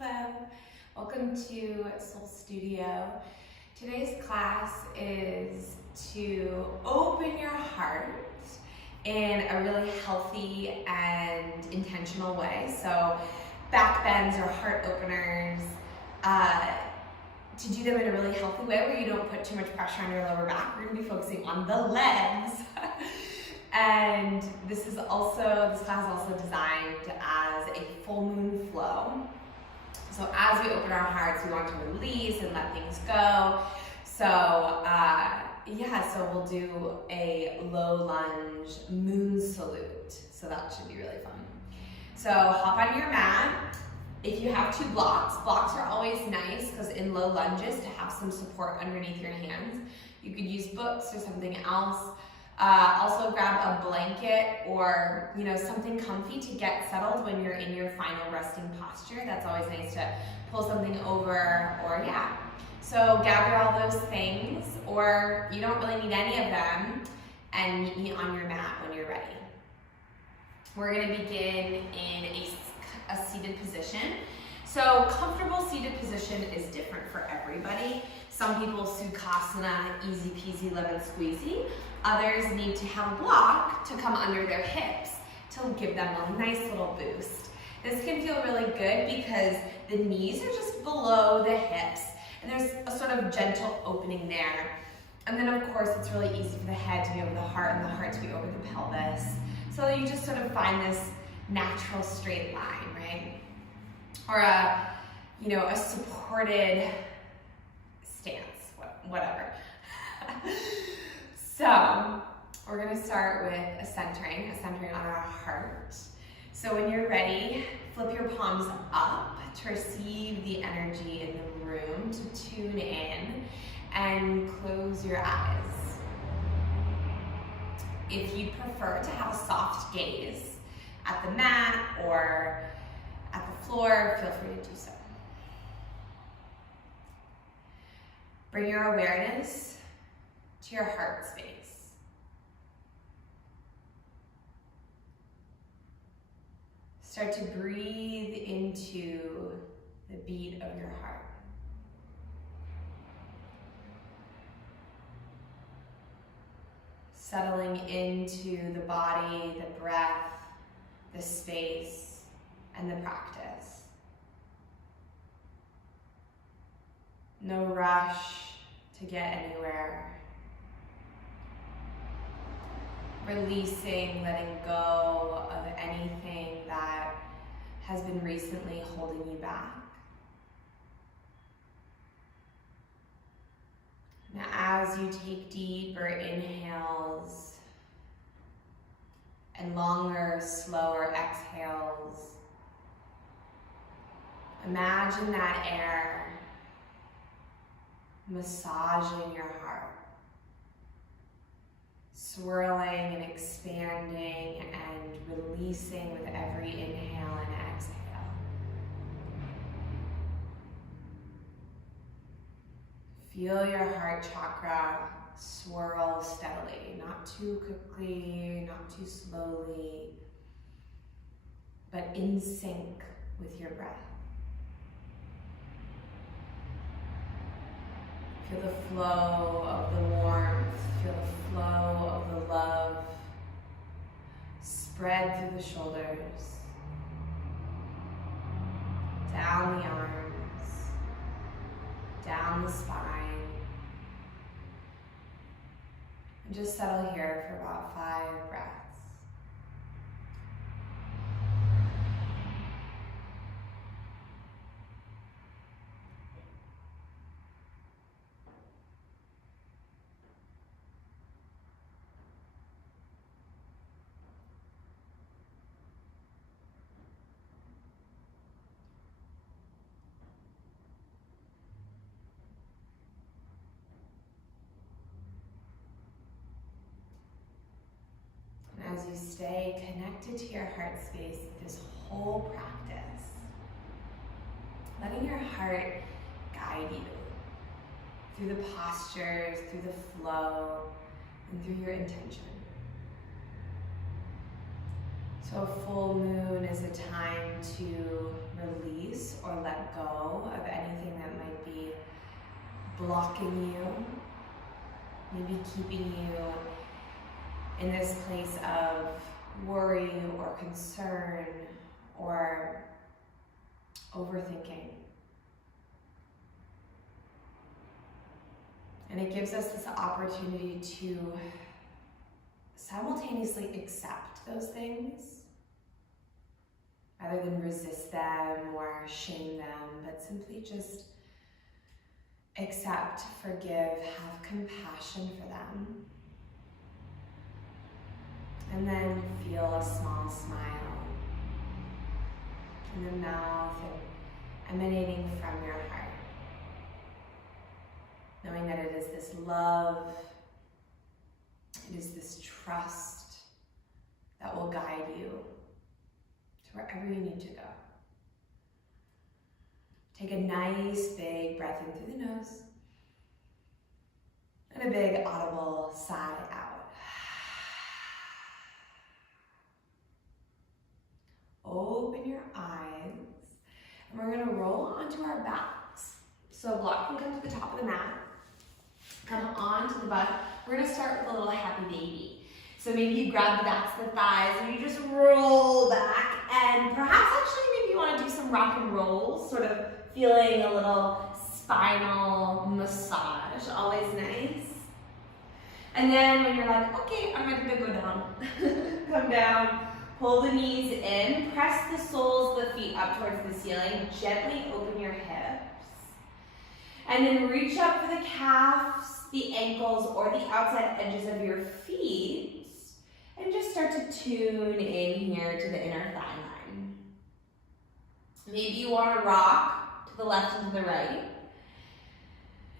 Hello, welcome to Soul Studio. Today's class is to open your heart in a really healthy and intentional way. So back bends or heart openers, to do them in a really healthy way where you don't put too much pressure on your lower back. We're gonna be focusing on the legs. And this class is also designed as a full moon flow. So as we open our hearts, we want to release and let things go. So so we'll do a low lunge moon salute. So that should be really fun. So hop on your mat. If you have two blocks are always nice because in low lunges to have some support underneath your hands. You could use books or something else. Also grab a blanket or something comfy to get settled when you're in your final resting posture. That's always nice to pull something over So gather all those things, or you don't really need any of them, and meet me on your mat when you're ready. We're going to begin in a seated position. So comfortable seated position is different for everybody. Some people Sukhasana, easy peasy lemon squeezy. Others need to have a block to come under their hips to give them a nice little boost. This can feel really good because the knees are just below the hips and there's a sort of gentle opening there. And then of course it's really easy for the head to be over the heart and the heart to be over the pelvis. So you just sort of find this natural straight line, right? Or a supported stance, whatever. So we're gonna start with a centering on our heart. So when you're ready, flip your palms up to receive the energy in the room, to tune in, and close your eyes. If you prefer to have a soft gaze at the mat or at the floor, feel free to do so. Bring your awareness to your heart space. Start to breathe into the beat of your heart. Settling into the body, the breath, the space, and the practice. No rush to get anywhere. Releasing, letting go of anything that has been recently holding you back. Now, as you take deeper inhales and longer, slower exhales, imagine that air massaging your heart, swirling and expanding and releasing with every inhale and exhale. Feel your heart chakra swirl steadily, not too quickly, not too slowly, but in sync with your breath. Feel the flow of the warmth, feel the flow of the love spread through the shoulders, down the arms, down the spine. And just settle here for about 5 breaths. As you stay connected to your heart space this whole practice, letting your heart guide you through the postures, through the flow, and through your intention. So a full moon is a time to release or let let go of anything that might be blocking you, maybe keeping you in this place of worry or concern or overthinking. And it gives us this opportunity to simultaneously accept those things, rather than resist them or shame them, but simply just accept, forgive, have compassion for them. And then feel a small smile in the mouth and emanating from your heart. Knowing that it is this love, it is this trust that will guide you to wherever you need to go. Take a nice big breath in through the nose and a big audible sigh out. Open your eyes, and we're gonna roll onto our backs. So block can come to the top of the mat. Come onto the butt. We're gonna start with a little happy baby. So maybe you grab the backs of the thighs and you just roll back, and perhaps actually maybe you wanna do some rock and rolls, sort of feeling a little spinal massage, always nice. And then when you're like, okay, I'm ready to go down, come down, pull the knees in, press the soles of the feet up towards the ceiling, gently open your hips. And then reach up for the calves, the ankles, or the outside edges of your feet, and just start to tune in here to the inner thigh line. Maybe you want to rock to the left and to the right.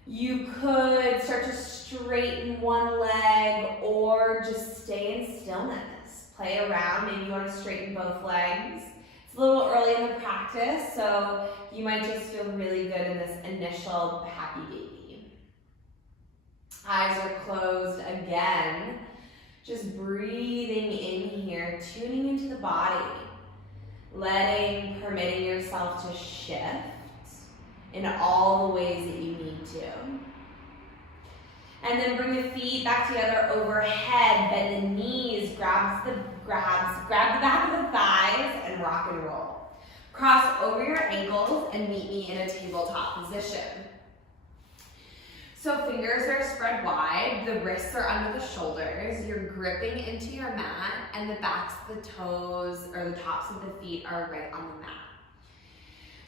You could start to straighten one leg or just stay in stillness. Play around, maybe you want to straighten both legs. It's a little early in the practice, so you might just feel really good in this initial happy baby. Eyes are closed again. Just breathing in here, tuning into the body. Permitting yourself to shift in all the ways that you need to. And then bring the feet back together overhead, bend the knees, grab the back of the thighs, and rock and roll. Cross over your ankles and meet me in a tabletop position. So fingers are spread wide, the wrists are under the shoulders, you're gripping into your mat, and the backs of the toes, or the tops of the feet are right on the mat.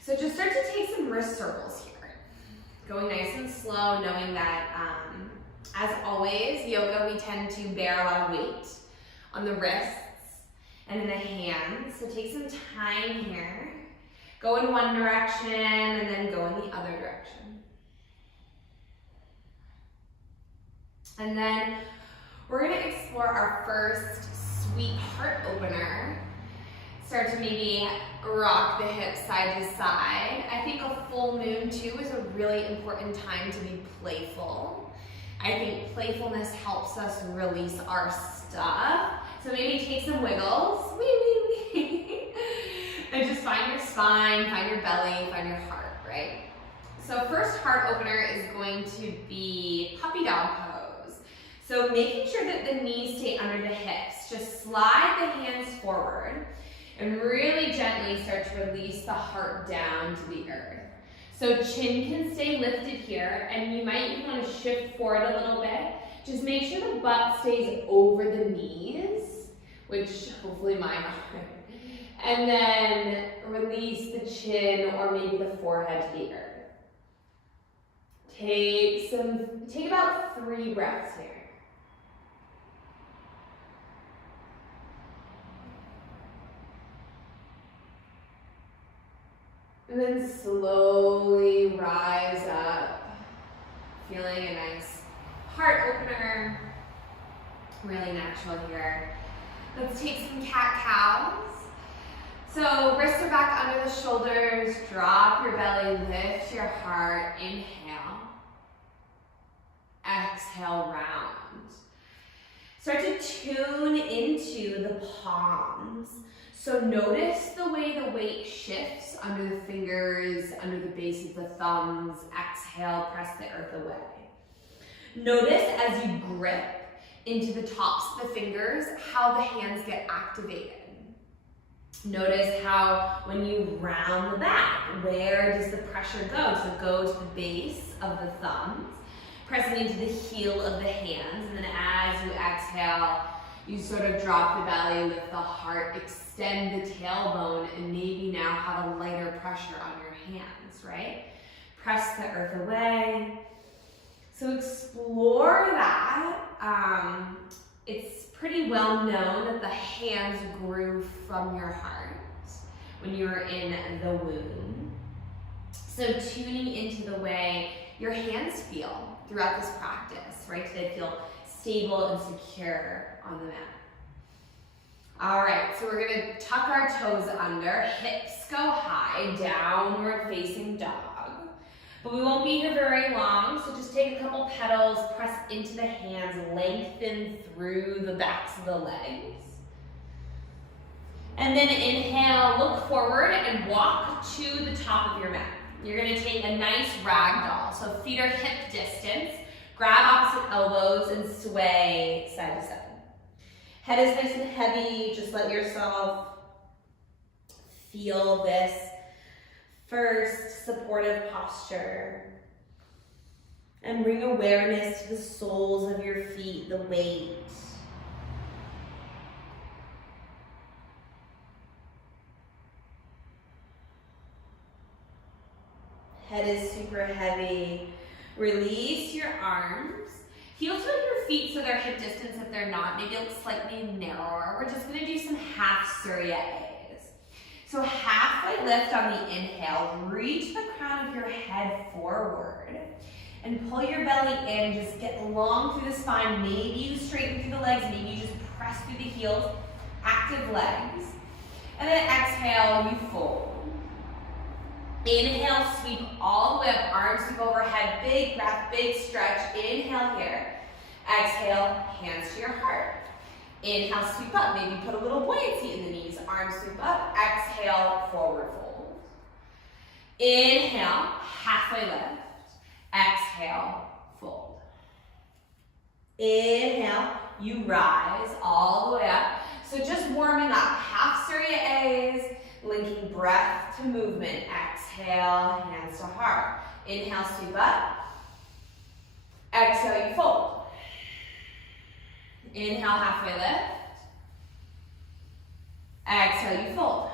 So just start to take some wrist circles here. Going nice and slow, knowing that, as always, yoga, we tend to bear a lot of weight on the wrists and in the hands. So take some time here. Go in one direction and then go in the other direction. And then we're gonna explore our first sweet heart opener. Start to maybe rock the hips side to side. I think a full moon too is a really important time to be playful. I think playfulness helps us release our stuff. So maybe take some wiggles, wee, wee, wee. And just find your spine, find your belly, find your heart, right? So first heart opener is going to be puppy dog pose. So making sure that the knees stay under the hips. Just slide the hands forward and really gently start to release the heart down to the earth. So chin can stay lifted here, and you might even want to shift forward a little bit. Just make sure the butt stays over the knees, which hopefully mine are. And then release the chin or maybe the forehead to the earth. Take about 3 breaths here. And then slowly rise up, feeling a nice heart opener, really natural here. Let's take some cat-cows. So wrists are back under the shoulders, drop your belly, lift your heart, inhale. Exhale, round. Start to tune into the palms. So notice the way the weight shifts under the fingers, under the base of the thumbs. Exhale, press the earth away. Notice as you grip into the tops of the fingers, how the hands get activated. Notice how when you round the back, where does the pressure go? Does it go to the base of the thumbs, pressing into the heel of the hands, and then as you exhale, you sort of drop the belly, lift the heart, extend the tailbone, and maybe now have a lighter pressure on your hands, right? Press the earth away. So explore that. It's pretty well known that the hands grew from your heart when you were in the womb. So tuning into the way your hands feel throughout this practice, right? So they feel stable and secure on the mat. All right, so we're gonna tuck our toes under, hips go high, downward facing dog. But we won't be here very long, so just take a couple petals, press into the hands, lengthen through the backs of the legs. And then inhale, look forward and walk to the top of your mat. You're gonna take a nice ragdoll. So feet are hip distance, grab opposite elbows and sway side to side. Head is nice and heavy, just let yourself feel this first supportive posture. And bring awareness to the soles of your feet, the weight. Head is super heavy. Release your arms. Heel to your feet so they're hip distance if they're not. Maybe look slightly narrower. We're just gonna do some half Surya A's. So halfway lift on the inhale. Reach the crown of your head forward. And pull your belly in. Just get long through the spine. Maybe you straighten through the legs. Maybe you just press through the heels. Active legs. And then exhale, you fold. Inhale, sweep all the way up, arms sweep overhead, big breath, big stretch. Inhale here. Exhale, hands to your heart. Inhale, sweep up, maybe put a little buoyancy in the knees, arms sweep up. Exhale, forward fold. Inhale, halfway lift. Exhale, fold. Inhale, you rise all the way up. So just warming up, half Surya A's, linking breath to movement. Exhale, hands to heart. Inhale, sweep up. Exhale, you fold. Inhale, halfway lift. Exhale, you fold.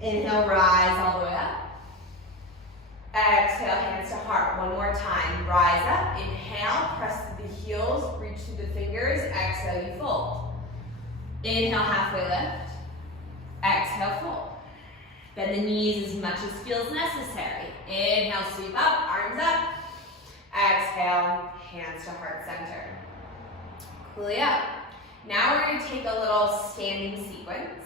Inhale, rise all the way up. Exhale, hands to heart. One more time. Rise up. Inhale, press through the heels, reach through the fingers. Exhale, you fold. Inhale, halfway lift. Exhale, fold. Bend the knees as much as feels necessary. Inhale, sweep up, arms up. Exhale, hands to heart center. Coolly up. Now we're going to take a little standing sequence.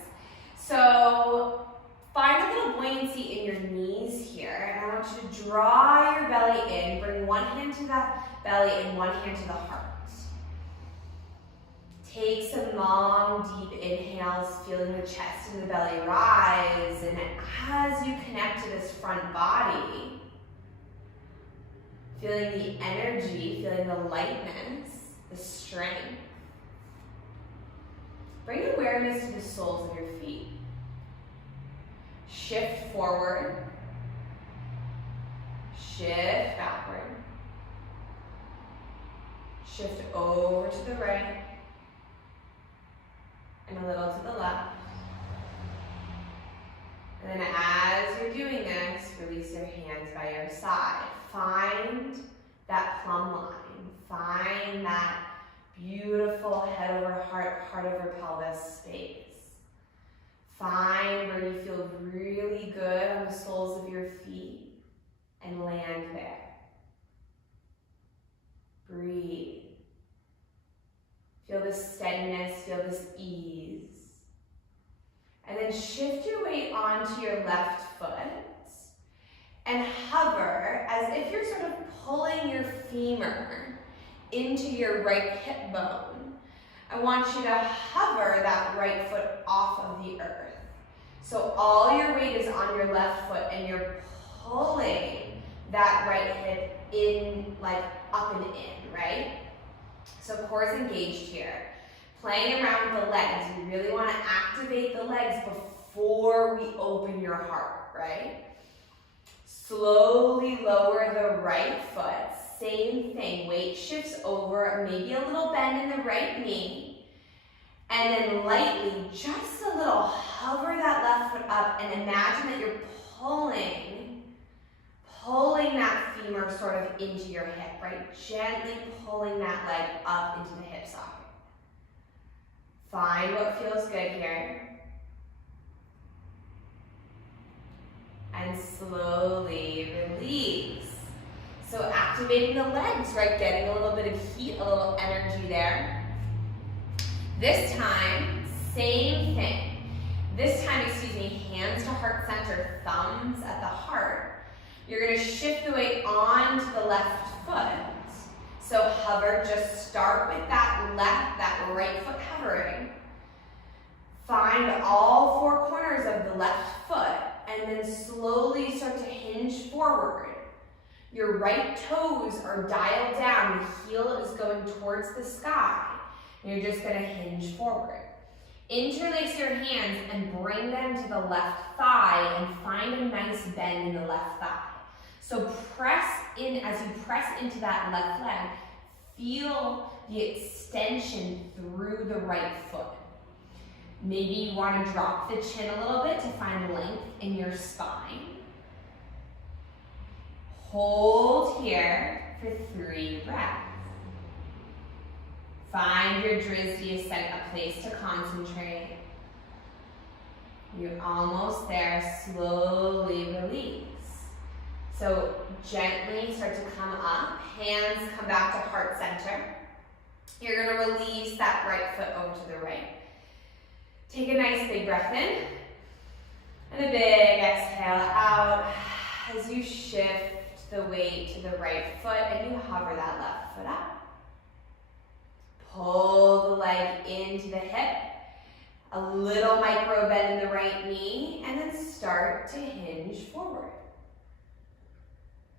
So find a little buoyancy in your knees here, and I want you to draw your belly in. Bring one hand to the belly and one hand to the heart. Take some long, deep inhales, feeling the chest and the belly rise. And as you connect to this front body, feeling the energy, feeling the lightness, the strength. Bring awareness to the soles of your feet. Shift forward. Shift backward. Shift over to the right. And a little to the left. And then as you're doing this, release your hands by your side. Find that plumb line. Find that beautiful head over heart, heart over pelvis space. Find where you feel really good on the soles of your feet and land there. Breathe. Feel this steadiness, feel this ease. And then shift your weight onto your left foot and hover as if you're sort of pulling your femur into your right hip bone. I want you to hover that right foot off of the earth. So all your weight is on your left foot and you're pulling that right hip in, like up and in, right? So core is engaged here. Playing around with the legs, you really want to activate the legs before we open your heart, right? Slowly lower the right foot. Same thing, weight shifts over, maybe a little bend in the right knee. And then lightly, just a little, hover that left foot up and imagine that you're pulling that femur sort of into your hip, right? Gently pulling that leg up into the hip socket. Find what feels good here. And slowly release. So activating the legs, right? Getting a little bit of heat, a little energy there. This time, same thing. This time, hands to heart center, thumbs at the heart. You're gonna shift the weight onto the left foot. So hover, just start with that right foot hovering. Find all four corners of the left foot and then slowly start to hinge forward. Your right toes are dialed down, the heel is going towards the sky. And you're just gonna hinge forward. Interlace your hands and bring them to the left thigh and find a nice bend in the left thigh. So press in, as you press into that left leg, feel the extension through the right foot. Maybe you want to drop the chin a little bit to find length in your spine. Hold here for 3 breaths. Find your drizzy ascent, a place to concentrate. You're almost there. Slowly release. So gently start to come up. Hands come back to heart center. You're going to release that right foot over to the right. Take a nice big breath in. And a big exhale out as you shift the weight to the right foot and you hover that left foot up. Pull the leg into the hip. A little micro bend in the right knee and then start to hinge forward.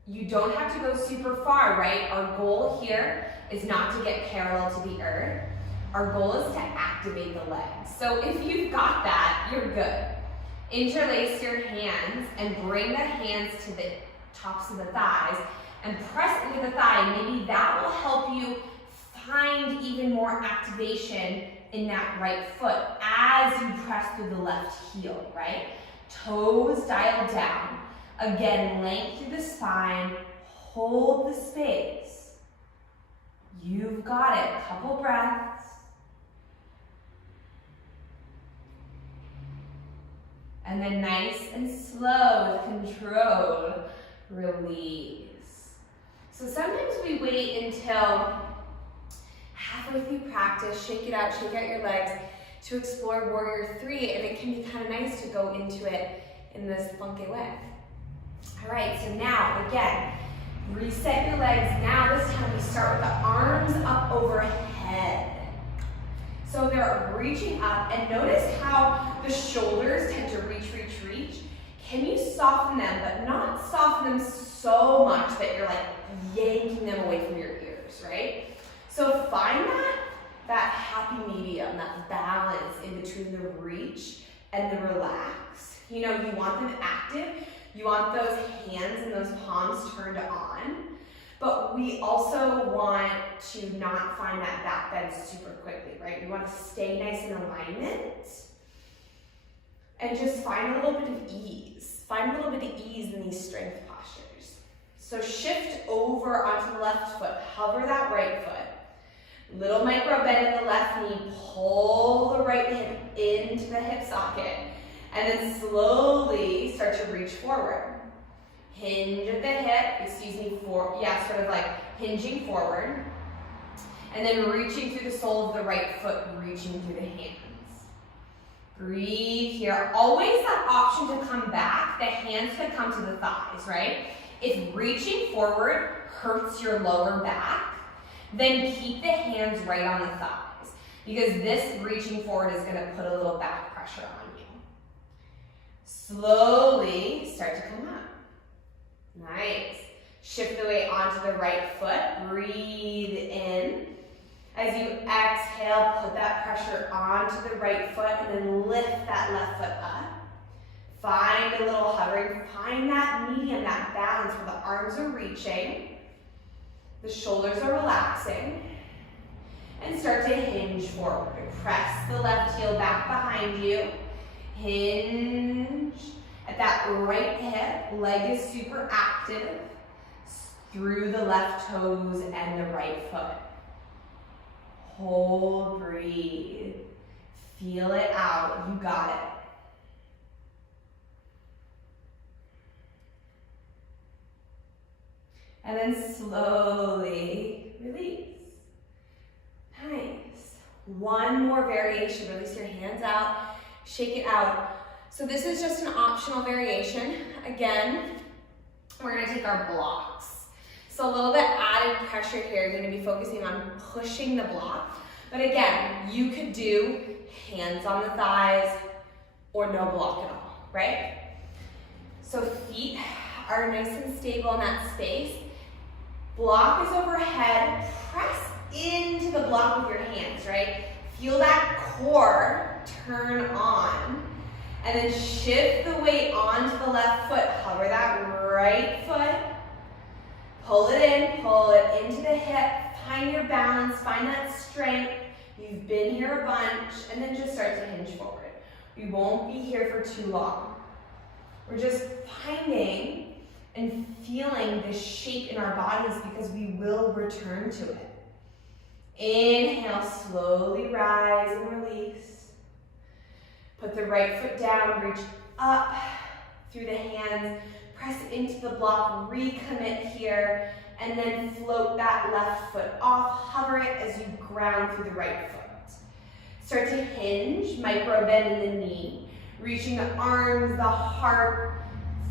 You don't have to go super far, right? Our goal here is not to get parallel to the earth. Our goal is to activate the legs. So if you've got that, you're good. Interlace your hands and bring the hands to the tops of the thighs and press into the thigh. Maybe that will help you find even more activation in that right foot as you press through the left heel, right? Toes dialed down. Again, length through the spine, hold the space. You've got it, couple breaths. And then nice and slow, controlled, release. So sometimes we wait until halfway through practice, shake out your legs to explore Warrior 3, and it can be kind of nice to go into it in this funky way. All right, so now, again, reset your legs. Now this time we start with the arms up overhead. So they're reaching up, and notice how the shoulders tend to reach. Can you soften them, but not soften them so much that you're like yanking them away from your ears, right? So find that happy medium, that balance in between the reach and the relax. You know, you want them active. You want those hands and those palms turned on, but we also want to not find that back bend super quickly, right? We want to stay nice in alignment and just find a little bit of ease. Find a little bit of ease in these strength postures. So shift over onto the left foot, hover that right foot. Little micro bend in the left knee, pull the right hip into the hip socket. And then slowly start to reach forward. Hinge at the hip, sort of like hinging forward. And then reaching through the sole of the right foot, reaching through the hands. Breathe here. Always that option to come back. The hands can come to the thighs, right? If reaching forward hurts your lower back, Then keep the hands right on the thighs, because this reaching forward is going to put a little back pressure on you. Slowly start to come up. Nice. Shift the weight onto the right foot. Breathe in. As you exhale, put that pressure onto the right foot and then lift that left foot up. Find a little hovering. Find that medium, that balance where the arms are reaching, the shoulders are relaxing, and start to hinge forward. Press the left heel back behind you. Hinge at that right hip. Leg is super active through the left toes and the right foot. Hold, breathe. Feel it out. You got it. And then slowly release. Nice. One more variation. Release your hands out. Shake it out. So this is just an optional variation. Again, we're going to take our blocks. So a little bit added pressure here. You're going to be focusing on pushing the block. But again, you could do hands on the thighs or no block at all, right? So feet are nice and stable in that space. Block is overhead. Press into the block with your hands, right? Feel that core turn on. And then shift the weight onto the left foot. Hover that right foot. Pull it in, pull it into the hip. Find your balance, find that strength. You've been here a bunch, and then just start to hinge forward. We won't be here for too long. We're just finding and feeling this shape in our bodies because we will return to it. Inhale, slowly rise and release. Put the right foot down, reach up through the hands, press into the block, recommit here, and then float that left foot off. Hover it as you ground through the right foot. Start to hinge, micro bend in the knee, reaching the arms, the heart,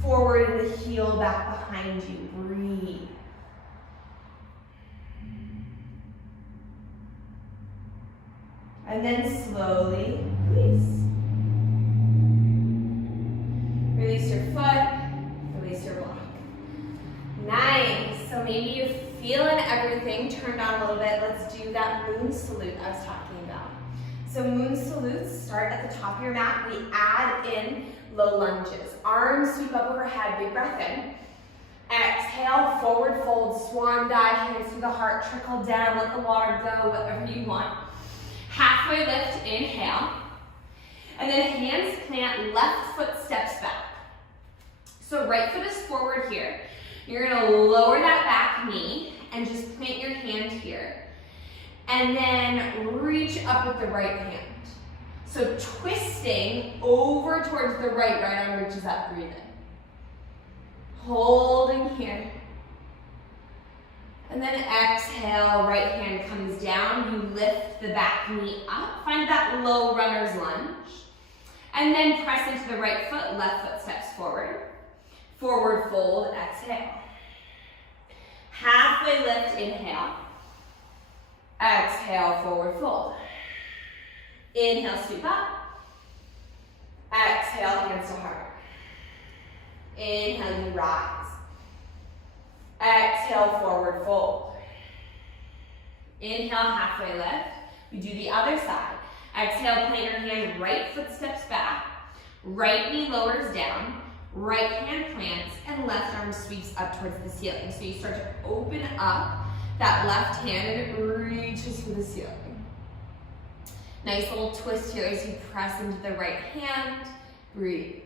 forward and the heel back behind you. Breathe. And then slowly release. Release your foot, release your block. Nice. So maybe you're feeling everything turned on a little bit. Let's do that moon salute I was talking about. So moon salutes start at the top of your mat. We add in low lunges. Arms sweep up overhead, big breath in. Exhale, forward fold, swan dive, hands through the heart, trickle down, let the water go, whatever you want. Halfway lift, inhale. And then hands plant, left foot steps back. So right foot is forward here. You're gonna lower that back knee and just plant your hand here. And then reach up with the right hand. So twisting over towards the right arm reaches up, breathe in. Holding here. And then exhale, right hand comes down. You lift the back knee up. Find that low runner's lunge. And then press into the right foot, left foot steps forward. Forward fold, exhale. Halfway lift, inhale. Exhale, forward fold. Inhale, sweep up. Exhale, hands to heart. Inhale, you rise. Exhale, forward fold. Inhale, halfway lift. We do the other side. Exhale, plant your hand, right foot steps back. Right knee lowers down. Right hand plants, and left arm sweeps up towards the ceiling. So you start to open up that left hand and it reaches for the ceiling. Nice little twist here as you press into the right hand. Breathe.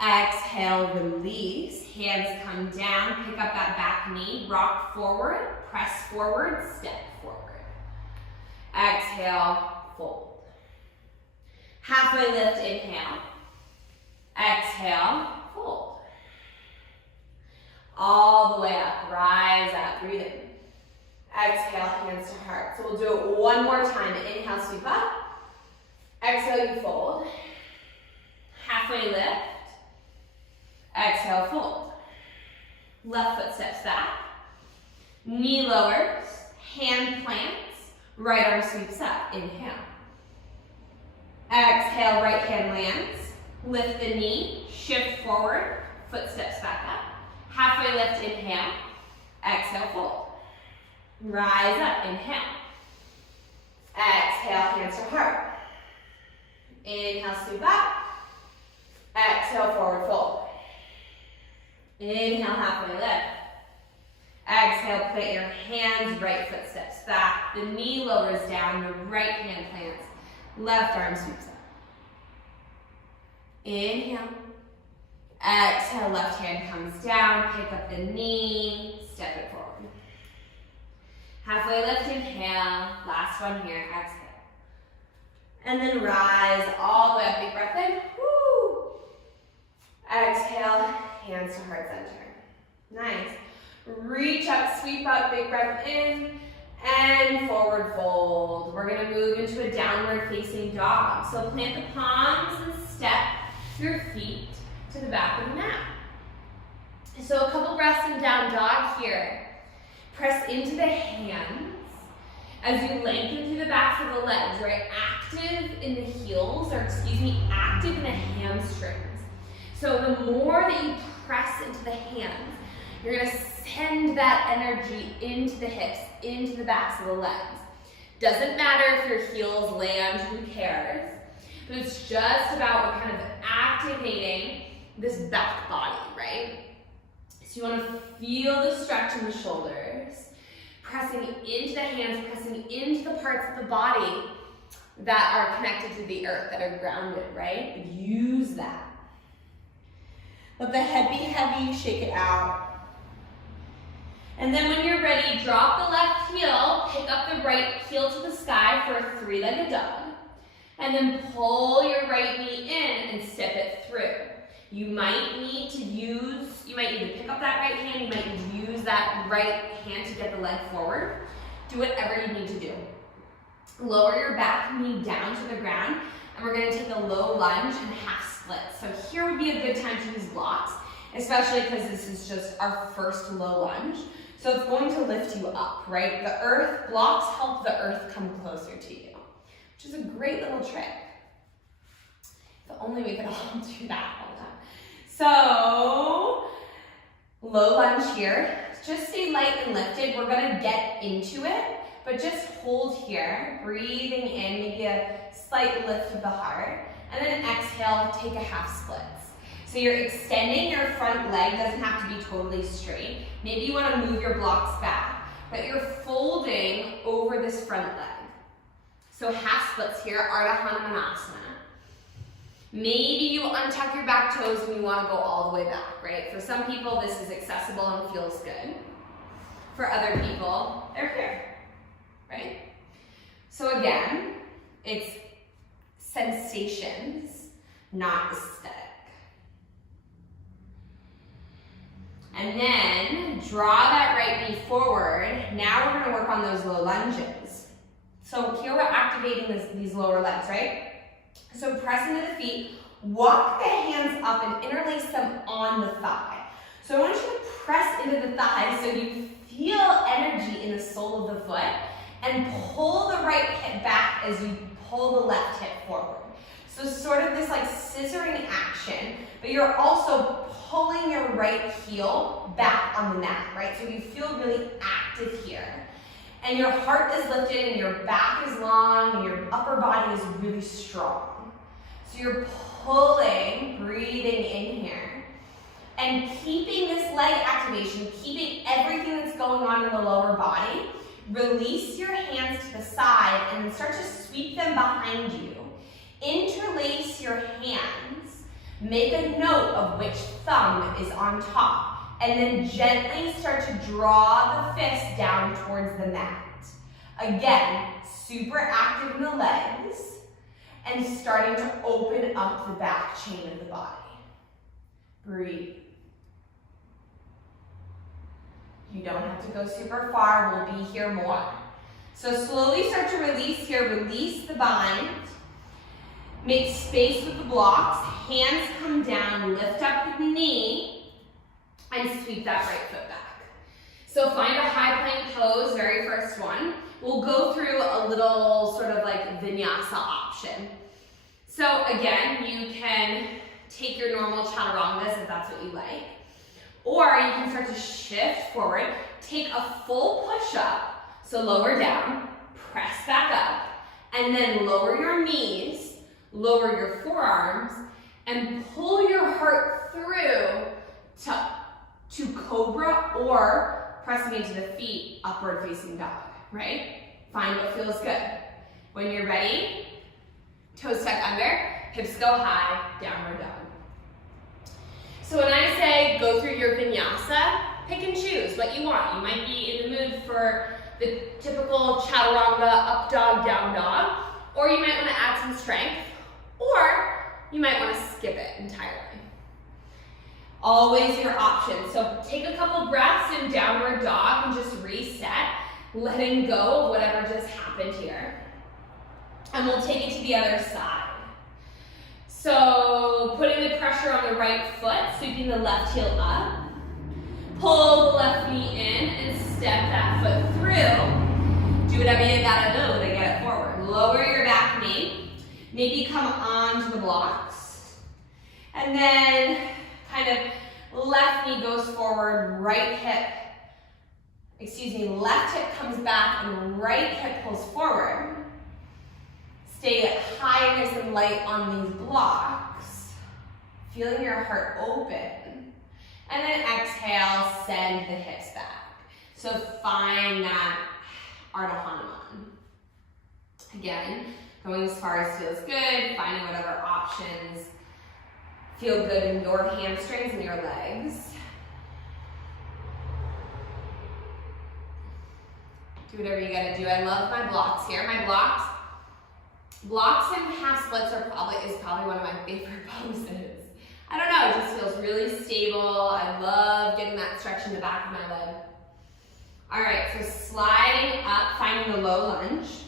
Exhale, release. Hands come down, pick up that back knee, rock forward, press forward, step forward. Exhale, fold. Halfway lift, inhale. Exhale, fold. All the way up, rise up, breathe in. Exhale, hands to heart. So we'll do it one more time. Inhale, sweep up. Exhale, you fold. Halfway lift. Exhale, fold. Left foot steps back. Knee lowers, hand plants, right arm sweeps up, inhale. Exhale, right hand lands, lift the knee, shift forward, foot steps back up. Halfway lift, inhale, exhale, fold. Rise up, inhale. Exhale, hands to heart. Inhale, sweep up. Exhale, forward fold. Inhale, halfway lift. Exhale, put your hands, right foot steps back. The knee lowers down, the right hand plants. Left arm sweeps up. Inhale. Exhale, left hand comes down. Pick up the knee. Step it forward. Halfway lift, inhale. Last one here, exhale. And then rise all the way up, big breath in. Woo. Exhale, hands to heart center. Nice. Reach up, sweep up, big breath in, and forward fold. We're gonna move into a downward facing dog. So plant the palms and step your feet to the back of the mat. So a couple breaths in down dog here. Press into the hands as you lengthen through the backs of the legs, right? Active in the heels, or active in the hamstrings. So the more that you press into the hands, you're gonna send that energy into the hips, into the backs of the legs. Doesn't matter if your heels land, who cares? But it's just about we're kind of activating this back body, right? So you wanna feel the stretch in the shoulders, pressing into the hands, pressing into the parts of the body that are connected to the earth, that are grounded, right? Use that. Let the head be heavy, shake it out. And then when you're ready, drop the left heel, pick up the right heel to the sky for a three-legged dog. And then pull your right knee in and step it through. You might need to pick up that right hand, you might need to use that right hand to get the leg forward. Do whatever you need to do. Lower your back knee down to the ground, and we're gonna take a low lunge and half split. So here would be a good time to use blocks, especially because this is just our first low lunge. So it's going to lift you up, right? The earth, blocks help the earth come closer to you, which is a great little trick. If only we could all do that all the time. So, low lunge here. Just stay light and lifted. We're gonna get into it, but just hold here, breathing in, maybe a slight lift of the heart, and then exhale, take a half splits. So you're extending your front leg, doesn't have to be totally straight. Maybe you wanna move your blocks back, but you're folding over this front leg. So half splits here, Ardha Hanumanasana. Maybe you untuck your back toes and you wanna go all the way back, right? For some people, this is accessible and feels good. For other people, they're here, right? So again, it's sensations, not aesthetic. And then draw that right knee forward. Now we're gonna work on those low lunges. So here we're activating these lower legs, right? So press into the feet, walk the hands up and interlace them on the thigh. So I want you to press into the thigh so you feel energy in the sole of the foot, and pull the right hip back as you pull the left hip forward. So sort of this like scissoring action, but you're also pulling your right heel back on the mat, right? So you feel really active here. And your heart is lifted and your back is long and your upper body is really strong. So you're pulling, breathing in here, and keeping this leg activation, keeping everything that's going on in the lower body. Release your hands to the side and then start to sweep them behind you. Interlace your hands. Make a note of which thumb is on top, and then gently start to draw the fist down towards the mat. Again, super active in the legs, and starting to open up the back chain of the body. Breathe. You don't have to go super far, we'll be here more. So slowly start to release here, release the bind. Make space with the blocks, hands come down, lift up the knee, and sweep that right foot back. So find a high plank pose, very first one. We'll go through a little sort of like vinyasa option. So again, you can take your normal chaturangas if that's what you like, or you can start to shift forward, take a full push-up, so lower down, press back up, and then lower your knees, lower your forearms, and pull your heart through to cobra, or pressing into the feet, upward facing dog, right? Find what feels good. When you're ready, toes tuck under, hips go high, downward dog. So when I say go through your vinyasa, pick and choose what you want. You might be in the mood for the typical chaturanga, up dog, down dog, or you might want to add some strength, or you might want to skip it entirely. Always your option. So take a couple breaths in downward dog and just reset, letting go of whatever just happened here. And we'll take it to the other side. So putting the pressure on the right foot, sweeping the left heel up, pull the left knee in and step that foot through. Do whatever you gotta do to get it forward. Lower your back knee, maybe come onto the blocks, and then kind of left knee goes forward, left hip comes back and right hip pulls forward. Stay high, nice and light on these blocks, feeling your heart open. And then exhale, send the hips back. So find that Ardha Hanuman. Again, going as far as feels good, finding whatever options feel good in your hamstrings and your legs. Do whatever you gotta do. I love my blocks here. My blocks and half splits is probably one of my favorite poses. I don't know, it just feels really stable. I love getting that stretch in the back of my leg. All right, so sliding up, finding the low lunge.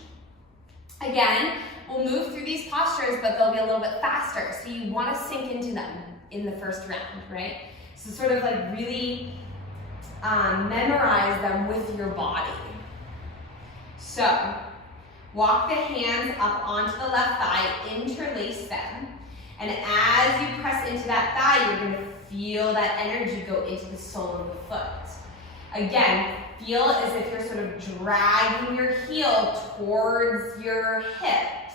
Again, we'll move through these postures, but they'll be a little bit faster. So you want to sink into them in the first round, right? So sort of like really memorize them with your body. So walk the hands up onto the left thigh, interlace them. And as you press into that thigh, you're going to feel that energy go into the sole of the foot. Again, feel as if you're sort of dragging your heel towards your hips,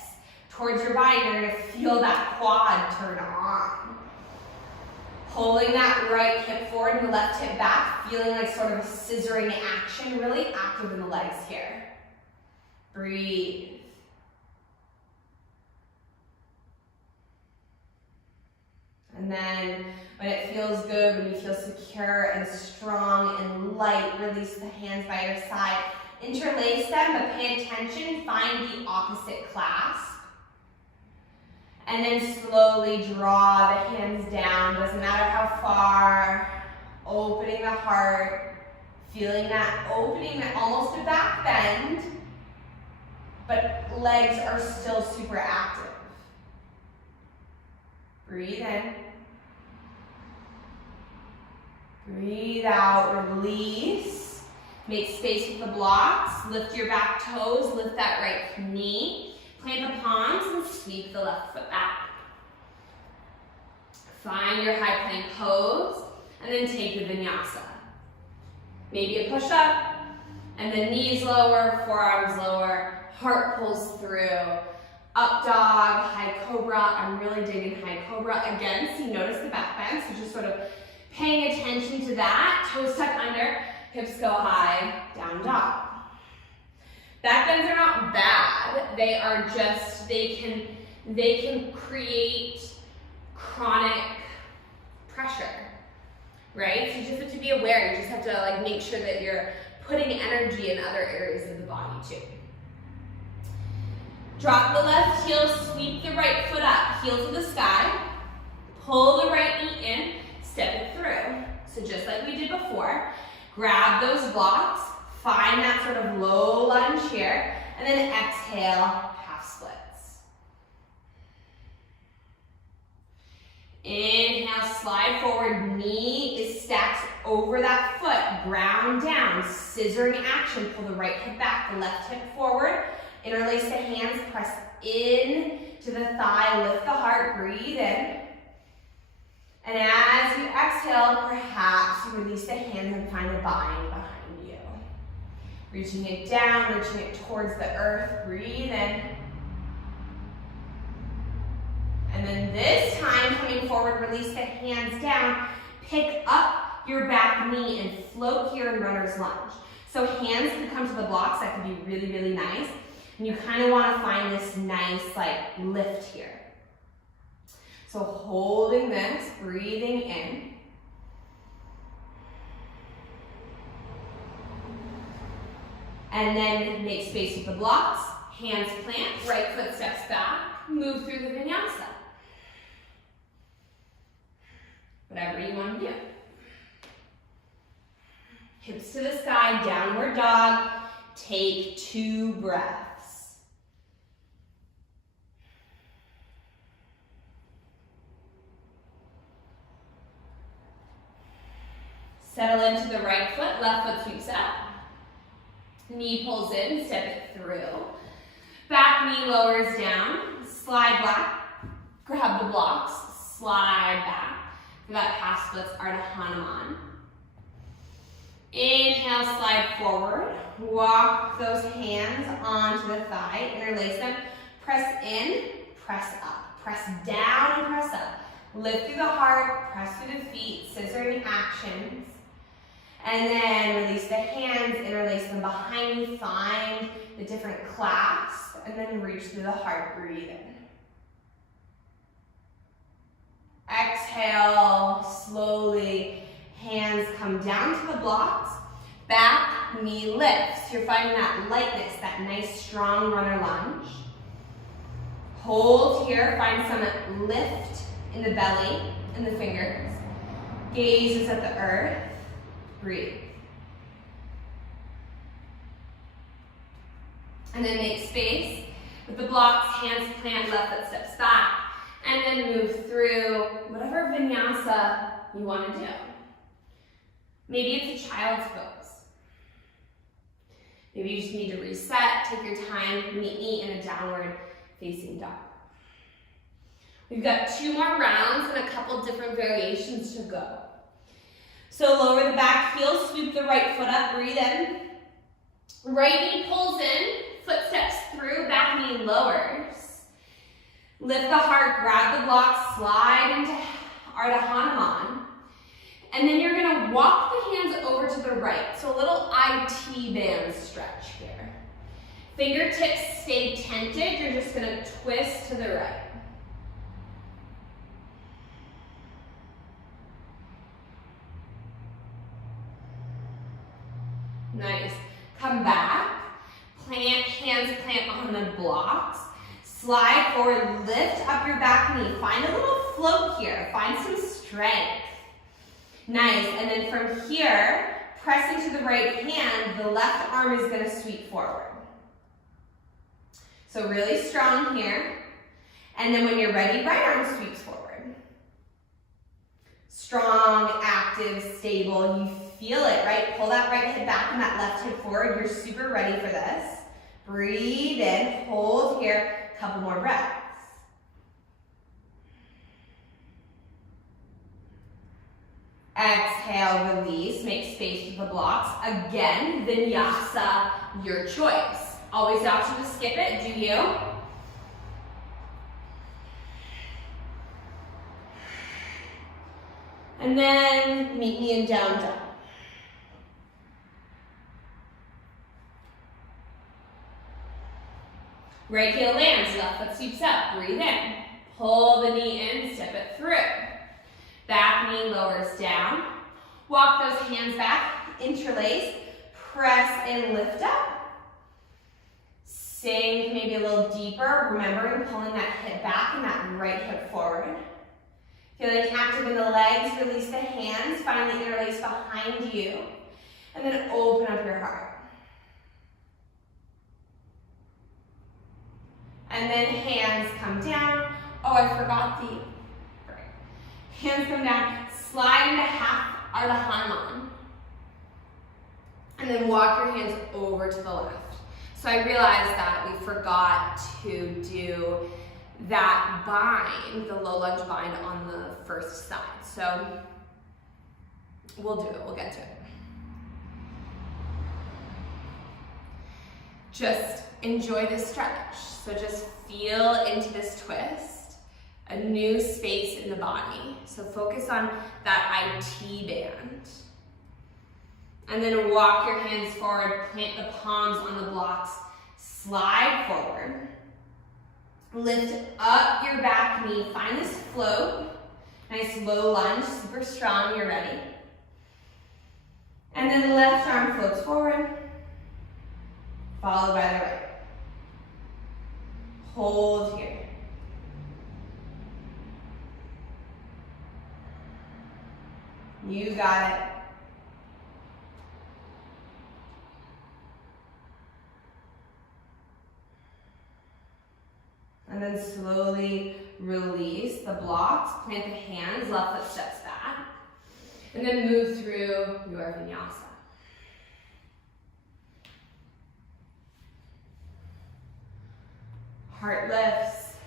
towards your body. You're going to feel that quad turn on. Pulling that right hip forward and the left hip back, feeling like sort of a scissoring action, really active in the legs here. Breathe. And then when it feels good, when you feel secure and strong and light, release the hands by your side. Interlace them, but pay attention. Find the opposite clasp. And then slowly draw the hands down. Doesn't matter how far. Opening the heart. Feeling that opening, almost a back bend. But legs are still super active. Breathe in. Breathe out, release. Make space with the blocks. Lift your back toes, lift that right knee. Plant the palms and sweep the left foot back. Find your high plank pose and then take the vinyasa. Maybe a push up and then knees lower, forearms lower, heart pulls through. Up dog, high cobra. I'm really digging high cobra. Again, so you notice the back bend, so just sort of paying attention to that. Toes tuck under, hips go high, down dog. Back bends are not bad. They are just, they can create chronic pressure, right? So you just have to be aware. You just have to like make sure that you're putting energy in other areas of the body too. Drop the left heel, sweep the right foot up, heel to the sky, pull the right knee in, step it through. So just like we did before, grab those blocks, find that sort of low lunge here, and then exhale, half splits. Inhale, slide forward, knee is stacked over that foot, ground down, scissoring action, pull the right hip back, the left hip forward, interlace the hands, press in to the thigh, lift the heart, breathe in. And as you exhale, perhaps you release the hands and find a bind behind you. Reaching it down, reaching it towards the earth, breathe in. And then this time, coming forward, release the hands down, pick up your back knee and float here in runner's lunge. So hands can come to the blocks, that can be really, really nice. And you kind of want to find this nice lift here. So holding this, breathing in. And then make space with the blocks, hands plant, right foot steps back, move through the vinyasa. Whatever you want to do. Hips to the sky, downward dog. Take 2 breaths. Settle into the right foot, left foot sweeps up. Knee pulls in, step it through. Back knee lowers down, slide back, grab the blocks, slide back. For that half splits, Ardha Hanuman. Inhale, slide forward. Walk those hands onto the thigh, interlace them. Press in, press up. Press down and press up. Lift through the heart, press through the feet, scissoring actions. And then release the hands, interlace them behind you, find the different clasps, and then reach through the heart, breathe in. Exhale, slowly, hands come down to the blocks, back knee lifts. You're finding that lightness, that nice strong runner lunge. Hold here, find some lift in the belly, in the fingers. Gaze is at the earth, breathe. And then make space with the blocks, hands plant, left foot steps back. And then move through whatever vinyasa you want to do. Maybe it's a child's pose. Maybe you just need to reset, take your time, meet me in a downward facing dog. We've got 2 more rounds and a couple different variations to go. So lower the back heel, sweep the right foot up, breathe in. Right knee pulls in, foot steps through, back knee lowers. Lift the heart, grab the block, slide into Ardha Hanuman. And then you're gonna walk the hands over to the right. So a little IT band stretch here. Fingertips stay tented, you're just gonna twist to the right. Nice. Come back, plant, hands plant on the blocks. Slide forward, lift up your back knee. Find a little float here. Find some strength. Nice, and then from here, press into the right hand. The left arm is gonna sweep forward. So really strong here. And then when you're ready, right arm sweeps forward. Strong, active, stable. You feel it, right? Pull that right hip back and that left hip forward. You're super ready for this. Breathe in, hold here. Couple more breaths. Exhale, release, make space with the blocks. Again, vinyasa, your choice. Always the option to skip it, do you? And then meet me in down dog. Right heel lands, left foot sweeps up, breathe in. Pull the knee in, step it through. Back knee lowers down. Walk those hands back, interlace, press and lift up. Sink maybe a little deeper, remembering pulling that hip back and that right hip forward. Feeling active in the legs, release the hands, find the interlace behind you, and then open up your heart. And then hands come down. Oh, I forgot the, right. Hands come down, slide into half Ardha Hanuman. And then walk your hands over to the left. So I realized that we forgot to do that bind, the low lunge bind on the first side. So we'll do it, we'll get to it. Just enjoy this stretch. So just feel into this twist, a new space in the body. So focus on that IT band. And then walk your hands forward, plant the palms on the blocks, slide forward. Lift up your back knee, find this float. Nice low lunge, super strong, you're ready. And then the left arm floats forward, followed by the right. Hold here. You got it. And then slowly release the blocks, plant the hands, left foot steps back. And then move through your vinyasa. Heart lifts.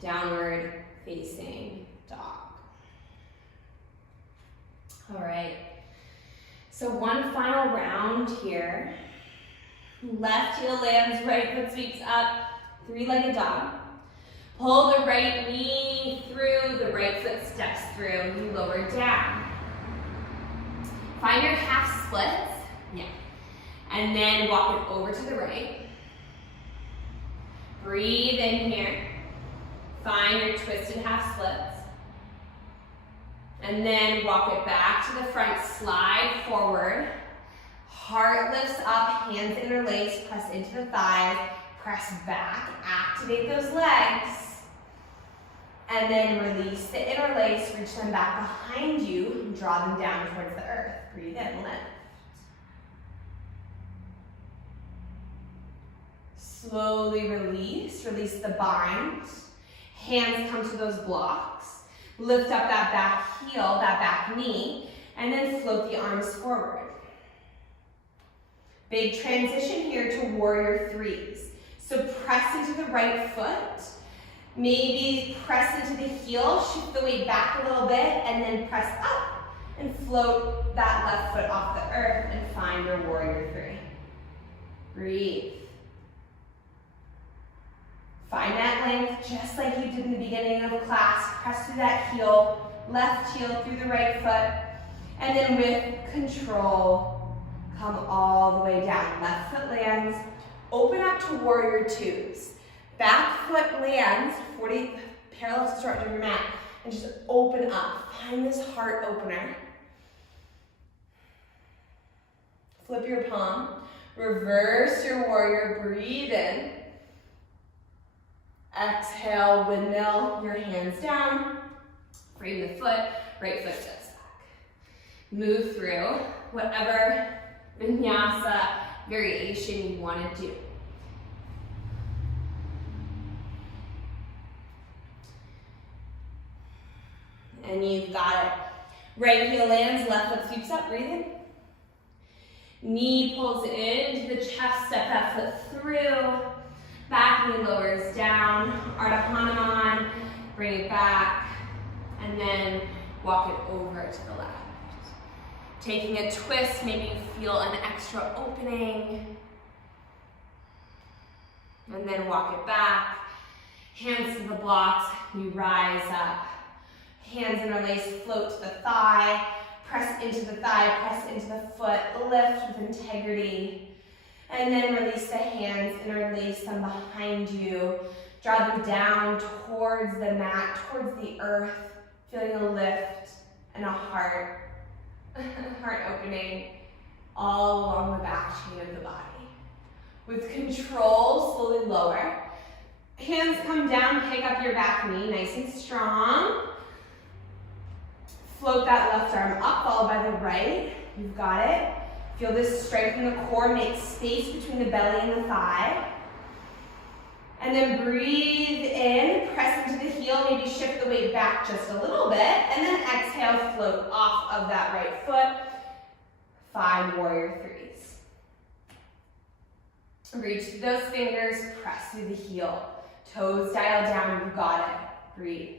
Downward facing dog. All right. So one final round here. Left heel lands, right foot sweeps up, three-legged dog. Pull the right knee through, the right foot steps through, you lower down. Find your half splits, yeah. And then walk it over to the right. Breathe in here. Find your twisted half splits. And then walk it back to the front, slide forward. Heart lifts up, hands interlace, press into the thighs, press back, activate those legs. And then release the interlace, reach them back behind you, draw them down towards the earth. Breathe in, lift. Slowly release the bind. Hands come to those blocks. Lift up that back heel, that back knee, and then float the arms forward. Big transition here to warrior threes. So press into the right foot. Maybe press into the heel, shift the weight back a little bit, and then press up and float that left foot off the earth and find your warrior three. Breathe. Find that length just like you did in the beginning of class. Press through that heel, left heel through the right foot, and then with control, come all the way down. Left foot lands, open up to warrior twos. Back foot lands, 40 parallel to the start of your mat, and just open up. Find this heart opener. Flip your palm, reverse your warrior, breathe in. Exhale, windmill, your hands down. Frame the foot, right foot steps back. Move through whatever vinyasa variation you want to do. And you've got it. Right heel lands, left foot sweeps up, breathe in. Knee pulls into the chest, step that foot through. Back knee lowers down, Ardha Hanuman, bring it back, and then walk it over to the left. Taking a twist, maybe you feel an extra opening. And then walk it back. Hands to the blocks, you rise up. Hands interlace, float to the thigh. Press into the thigh, press into the foot. Lift with integrity. And then release the hands, interlace them behind you. Draw them down towards the mat, towards the earth. Feeling a lift and a heart opening all along the back chain of the body. With control, slowly lower. Hands come down, pick up your back knee, nice and strong. Float that left arm up, followed by the right. You've got it. Feel this strength in the core, make space between the belly and the thigh. And then breathe in, press into the heel, maybe shift the weight back just a little bit, and then exhale, float off of that right foot. 5 warrior threes. Reach through those fingers, press through the heel. Toes dial down, you got it. Breathe.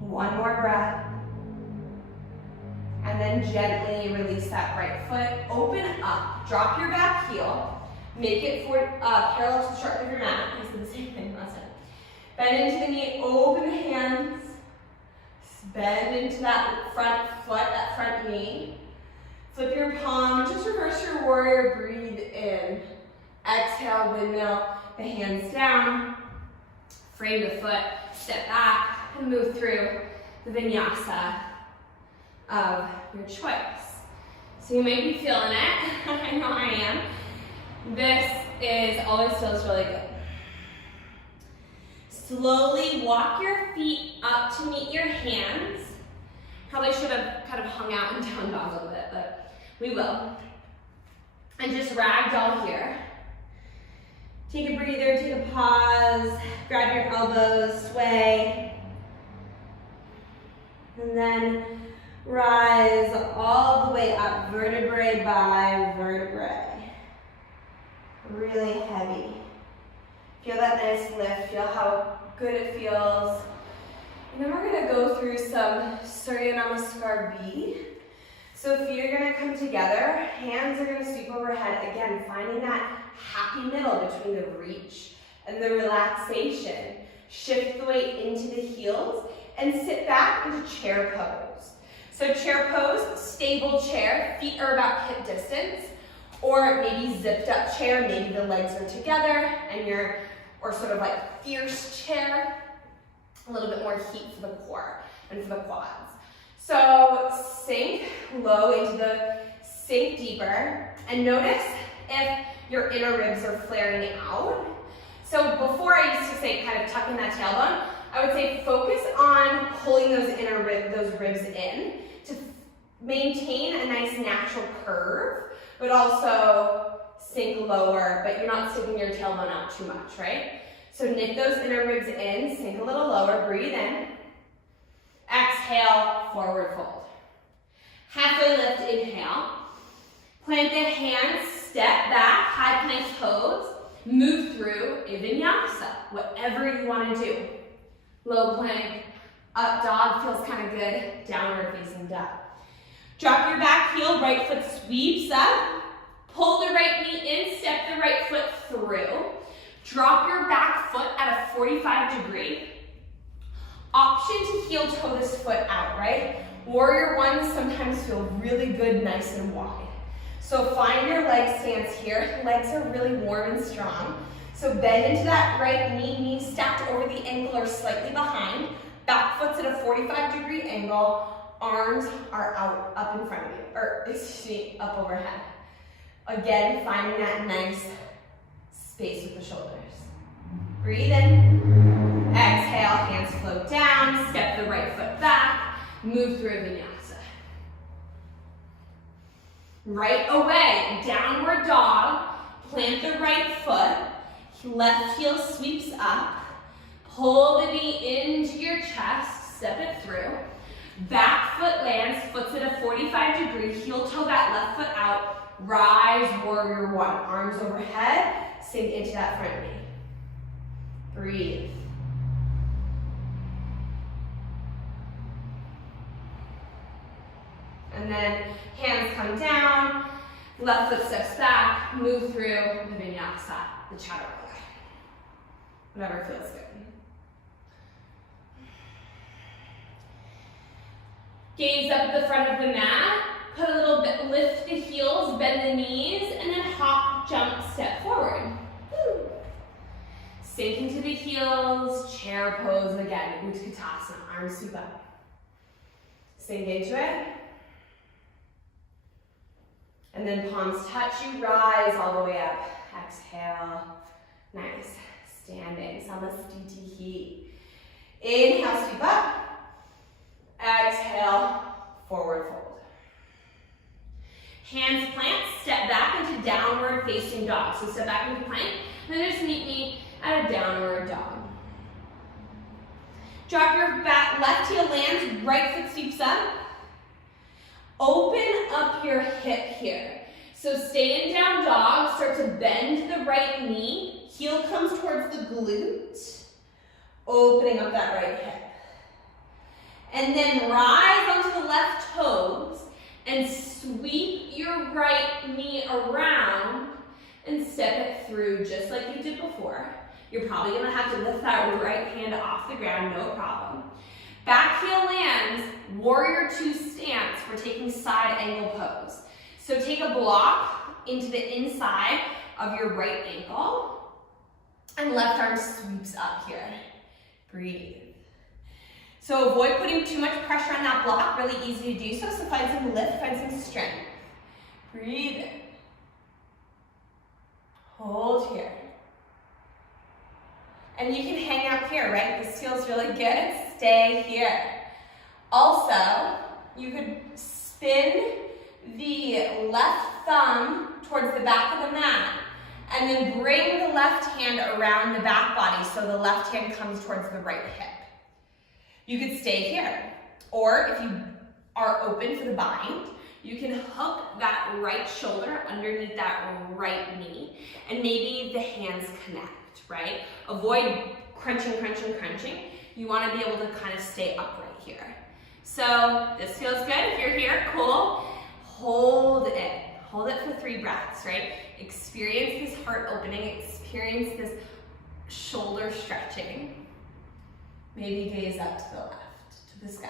One more breath. And then gently release that right foot. Open up. Drop your back heel. Make it parallel to the start of your mat. I said the same thing last time. Bend into the knee. Open the hands. Bend into that front foot, that front knee. Flip your palm. Just reverse your warrior. Breathe in. Exhale, windmill. The hands down. Frame the foot. Step back. And move through the vinyasa of your choice. So you may be feeling it. I know I am. This always feels really good. Slowly walk your feet up to meet your hands. Probably should have kind of hung out and down dog a little bit, but we will. And just ragdoll here. Take a breather, take a pause, grab your elbows, sway. And then rise all the way up, vertebrae by vertebrae. Really heavy. Feel that nice lift, feel how good it feels. And then we're gonna go through some Surya Namaskar B. So feet are gonna come together, hands are gonna sweep overhead. Again, finding that happy middle between the reach and the relaxation. Shift the weight into the heels and sit back into chair pose. So chair pose, stable chair, feet are about hip distance, or maybe zipped up chair, maybe the legs are together and or sort of like fierce chair, a little bit more heat for the core and for the quads. So sink low sink deeper, and notice if your inner ribs are flaring out. So before I used to say kind of tuck in that tailbone, I would say focus on pulling those ribs in to maintain a nice natural curve, but also sink lower, but you're not sticking your tailbone out too much, right? So knit those inner ribs in, sink a little lower, breathe in. Exhale, forward fold. Halfway lift, inhale. Plant the hands, step back, high plank pose, move through a vinyasa, whatever you want to do. Low plank, up dog feels kind of good, downward facing dog. Drop your back heel, right foot sweeps up. Pull the right knee in, step the right foot through. Drop your back foot at a 45-degree. Option to heel toe this foot out, right? Warrior ones sometimes feel really good, nice and wide. So find your leg stance here. Legs are really warm and strong. So bend into that right knee, knee stacked over the ankle or slightly behind. Back foot's at a 45-degree angle. Arms are out, up in front of you, or excuse me, up overhead. Again, finding that nice space with the shoulders. Breathe in. Exhale, hands float down. Step the right foot back. Move through a vinyasa. Right away, downward dog. Plant the right foot. Left heel sweeps up. Pull the knee into your chest. Step it through. Back foot lands. Foot's at a 45-degree. Heel toe that left foot out. Rise, warrior one. Arms overhead. Sink into that front knee. Breathe. And then hands come down, left foot steps back, move through the vinyasa, the chaturanga. Whatever feels good. Gaze up at the front of the mat, put a little bit, lift the heels, bend the knees, and then hop, jump, step forward. Woo. Sink into the heels, chair pose again, Utkatasana, arms sweep up. Sink into it. And then palms touch, you rise all the way up. Exhale, nice, standing, samasthiti. Inhale, sweep up. Exhale, forward fold. Hands plant, step back into downward facing dog. So step back into plank, and then just meet me at a downward dog. Drop your left heel lands, right foot sweeps up. Open up your hip here. So stay in down dog, start to bend the right knee, heel comes towards the glute, opening up that right hip. And then rise onto the left toes and sweep your right knee around and step it through just like you did before. You're probably gonna have to lift that right hand off the ground, no problem. Back heel lands, warrior two stance. We're taking side angle pose. So take a block into the inside of your right ankle and left arm sweeps up here. Breathe. So avoid putting too much pressure on that block, really easy to do so. So find some lift, find some strength. Breathe in. Hold here. And you can hang out here, right? This feels really good. Stay here. Also, you could spin the left thumb towards the back of the mat and then bring the left hand around the back body so the left hand comes towards the right hip. You could stay here, or if you are open for the bind, you can hook that right shoulder underneath that right knee and maybe the hands connect, right? Avoid crunching, crunching, crunching. You want to be able to kind of stay upright here. So this feels good. If you're here, cool. Hold it. Hold it for 3 breaths, right? Experience this heart opening. Experience this shoulder stretching. Maybe gaze up to the left, to the sky.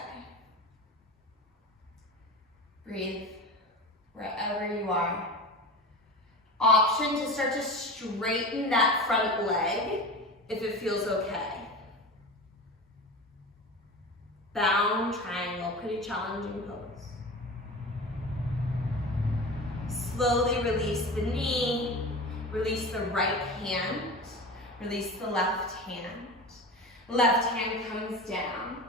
Breathe wherever you are. Option to start to straighten that front leg if it feels okay. Bound triangle, pretty challenging pose. Slowly release the knee, release the right hand, release the left hand. Left hand comes down.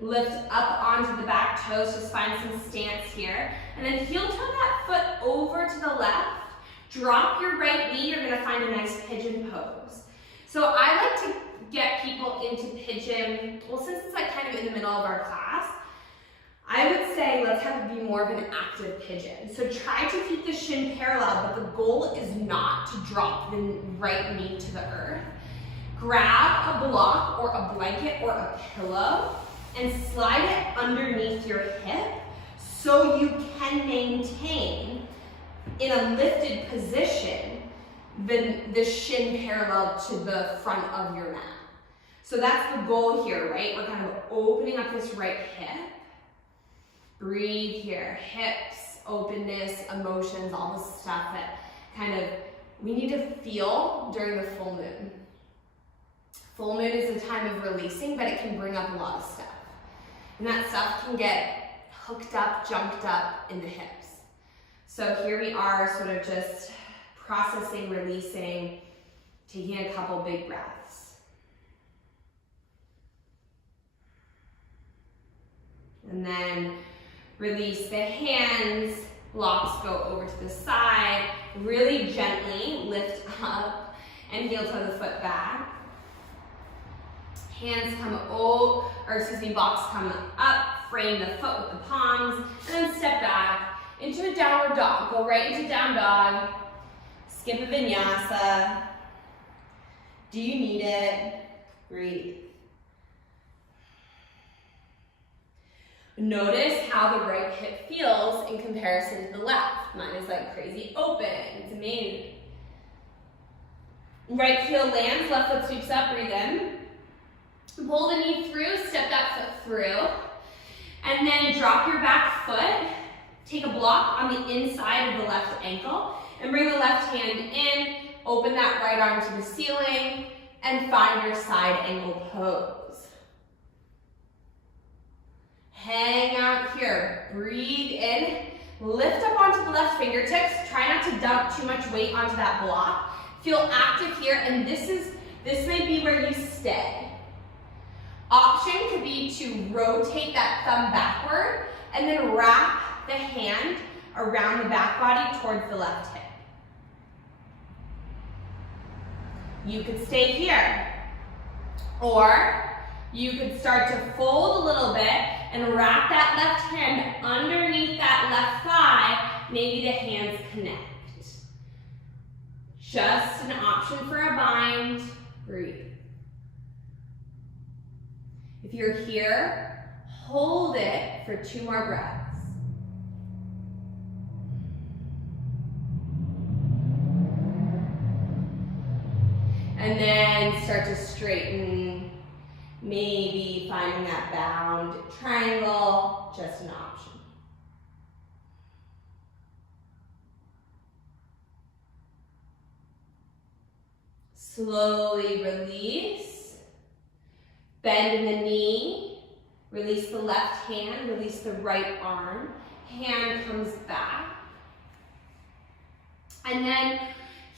Lift up onto the back toes, just find some stance here. And then heel toe that foot over to the left. Drop your right knee, you're gonna find a nice pigeon pose. So I like to get people into pigeon, well, since it's like kind of in the middle of our class, I would say let's have it be more of an active pigeon. So try to keep the shin parallel, but the goal is not to drop the right knee to the earth. Grab a block or a blanket or a pillow and slide it underneath your hip so you can maintain in a lifted position the shin parallel to the front of your mat. So that's the goal here, right? We're kind of opening up this right hip. Breathe here, hips, openness, emotions, all the stuff that kind of we need to feel during the full moon. Full moon is a time of releasing, but it can bring up a lot of stuff. And that stuff can get hooked up, jumped up in the hips. So here we are sort of just processing, releasing, taking a couple big breaths. And then release the hands, blocks go over to the side, really gently lift up and heel toe the foot back. Hands come blocks come up, frame the foot with the palms, and then step back into a downward dog. Go right into down dog. Skip a vinyasa. Do you need it? Breathe. Notice how the right hip feels in comparison to the left. Mine is like crazy open. It's amazing. Right heel lands, left foot sweeps up, breathe in. Pull the knee through, step that foot through. And then drop your back foot. Take a block on the inside of the left ankle and bring the left hand in. Open that right arm to the ceiling and find your side angle pose. Hang out here. Breathe in. Lift up onto the left fingertips. Try not to dump too much weight onto that block. Feel active here, and this may be where you stay. Option could be to rotate that thumb backward and then wrap the hand around the back body towards the left hip. You could stay here, or you could start to fold a little bit and wrap that left hand underneath that left thigh. Maybe the hands connect. Just an option for a bind. Breathe. If you're here, hold it for 2 more breaths. And then start to straighten, maybe finding that bound triangle, just an option. Slowly release, bend in the knee, release the left hand, release the right arm, hand comes back. And then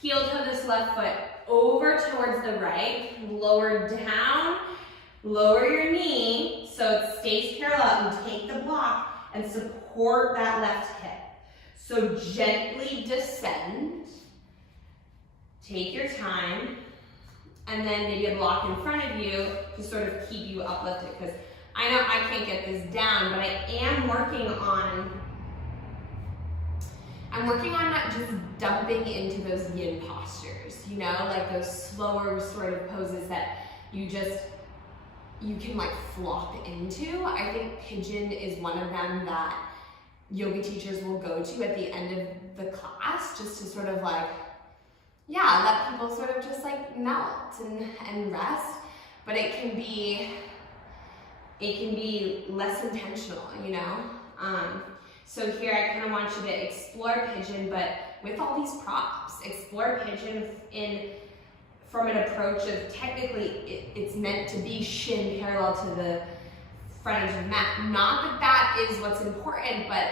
heel toe this left foot over towards the right, lower down, lower your knee so it stays parallel, and take the block and support that left hip. So gently descend, take your time, and then maybe a block in front of you to sort of keep you uplifted, because I know I can't get this down, but I am working on not just dumping into those yin postures, you know, like those slower restorative poses that you can like flop into. I think pigeon is one of them that yoga teachers will go to at the end of the class, just to sort of like, yeah, let people sort of just like melt and rest. But it can be less intentional, you know? So here I kind of want you to explore pigeon, but with all these props. Explore pigeon from an approach of, technically it's meant to be shin parallel to the front edge of the mat. Not that that is what's important, but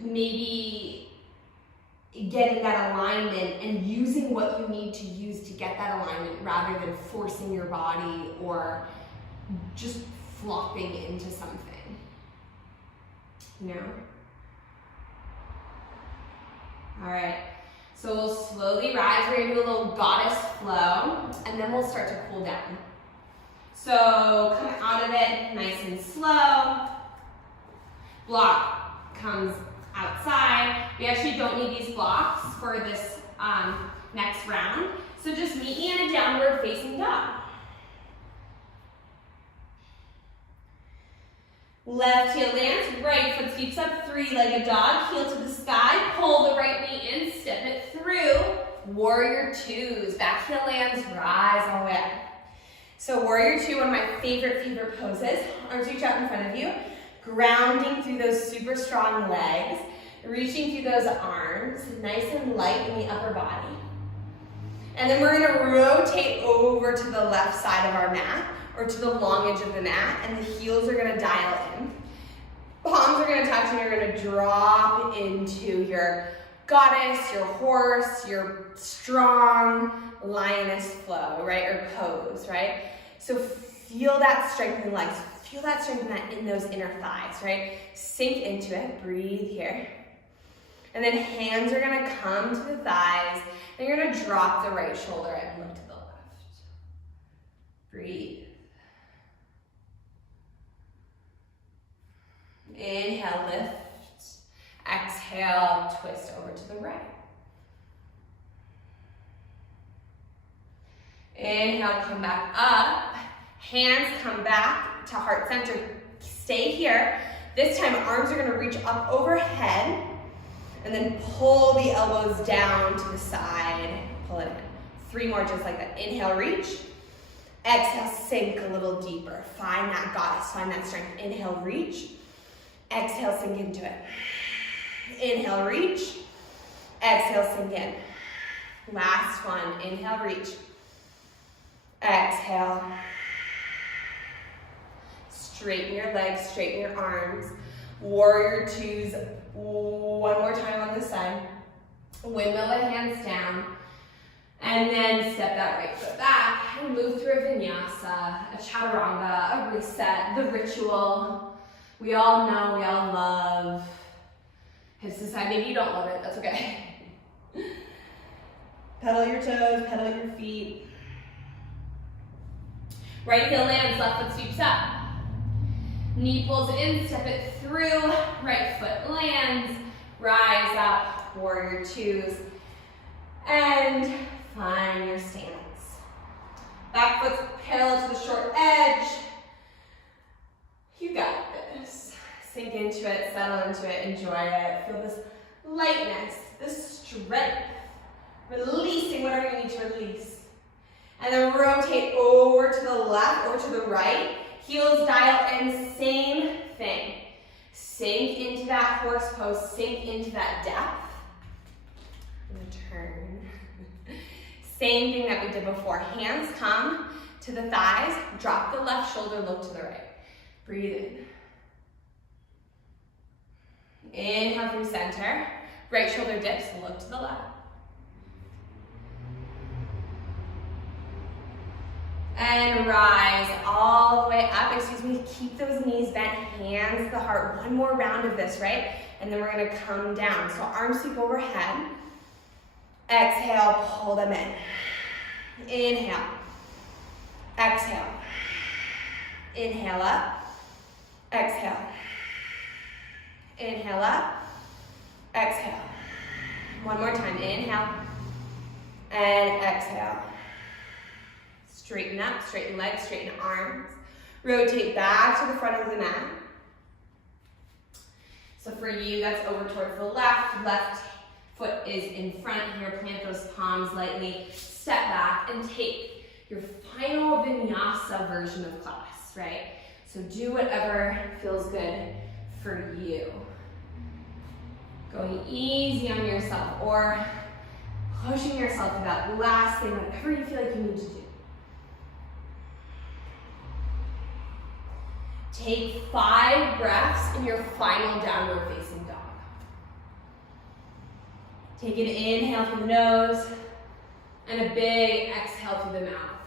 maybe getting that alignment and using what you need to use to get that alignment rather than forcing your body or just flopping into something, you know? All right, so we'll slowly rise. We're gonna do a little goddess flow, and then we'll start to cool down. So come out of it nice and slow. Block comes outside. We actually don't need these blocks for this next round. So just meet me in a downward facing dog. Left heel lands, right foot sweeps up, 3-legged dog, heel to the sky, pull the right knee in, step it through, warrior twos, back heel lands, rise all the way up. So warrior two, one of my favorite poses. Arms reach out in front of you, grounding through those super strong legs, reaching through those arms, nice and light in the upper body. And then we're gonna rotate over to the left side of our mat, or to the long edge of the mat, and the heels are gonna dial in. Palms are gonna touch, and you're gonna drop into your goddess, your horse, your strong lioness flow, right, or pose, right? So feel that strength in the legs, feel that strength in those inner thighs, right? Sink into it, breathe here. And then hands are gonna come to the thighs, and you're gonna drop the right shoulder and look to the left. Breathe. Inhale, lift. Exhale, twist over to the right. Inhale, come back up. Hands come back to heart center. Stay here. This time, arms are gonna reach up overhead, and then pull the elbows down to the side. Pull it in. 3 more just like that. Inhale, reach. Exhale, sink a little deeper. Find that goddess, find that strength. Inhale, reach. Exhale, sink into it. Inhale, reach. Exhale, sink in. Last one. Inhale, reach. Exhale. Straighten your legs, straighten your arms. Warrior twos. One more time on this side. Windmill the hands down. And then step that right foot back and move through a vinyasa, a chaturanga, a reset, the ritual. We all know, we all love. Hips to the side, maybe you don't love it, that's okay. Pedal your toes, pedal your feet. Right heel lands, left foot sweeps up. Knee pulls in, step it through, right foot lands, rise up, warrior twos, and find your stance. Back foot's parallel to the short edge. You got this. Sink into it, settle into it, enjoy it. Feel this lightness, this strength. Releasing whatever you need to release. And then rotate over to the left or to the right. Heels dial in, same thing. Sink into that horse pose, sink into that depth. Return. Same thing that we did before. Hands come to the thighs, drop the left shoulder, look to the right. Breathe in. Inhale through center. Right shoulder dips, look to the left. And rise all the way up. Excuse me, keep those knees bent, hands to the heart. One more round of this, right? And then we're gonna come down. So arms sweep overhead. Exhale, pull them in. Inhale. Exhale. Inhale up. Exhale. Inhale up. Exhale. One more time. Inhale. And exhale. Straighten up, straighten legs, straighten arms. Rotate back to the front of the mat. So for you, that's over towards the left. Left foot is in front here. Plant those palms lightly. Step back and take your final vinyasa version of class, right? So do whatever feels good for you. Going easy on yourself or pushing yourself to that last thing, whatever you feel like you need to do. Take 5 breaths in your final downward facing dog. Take an inhale through the nose and a big exhale through the mouth.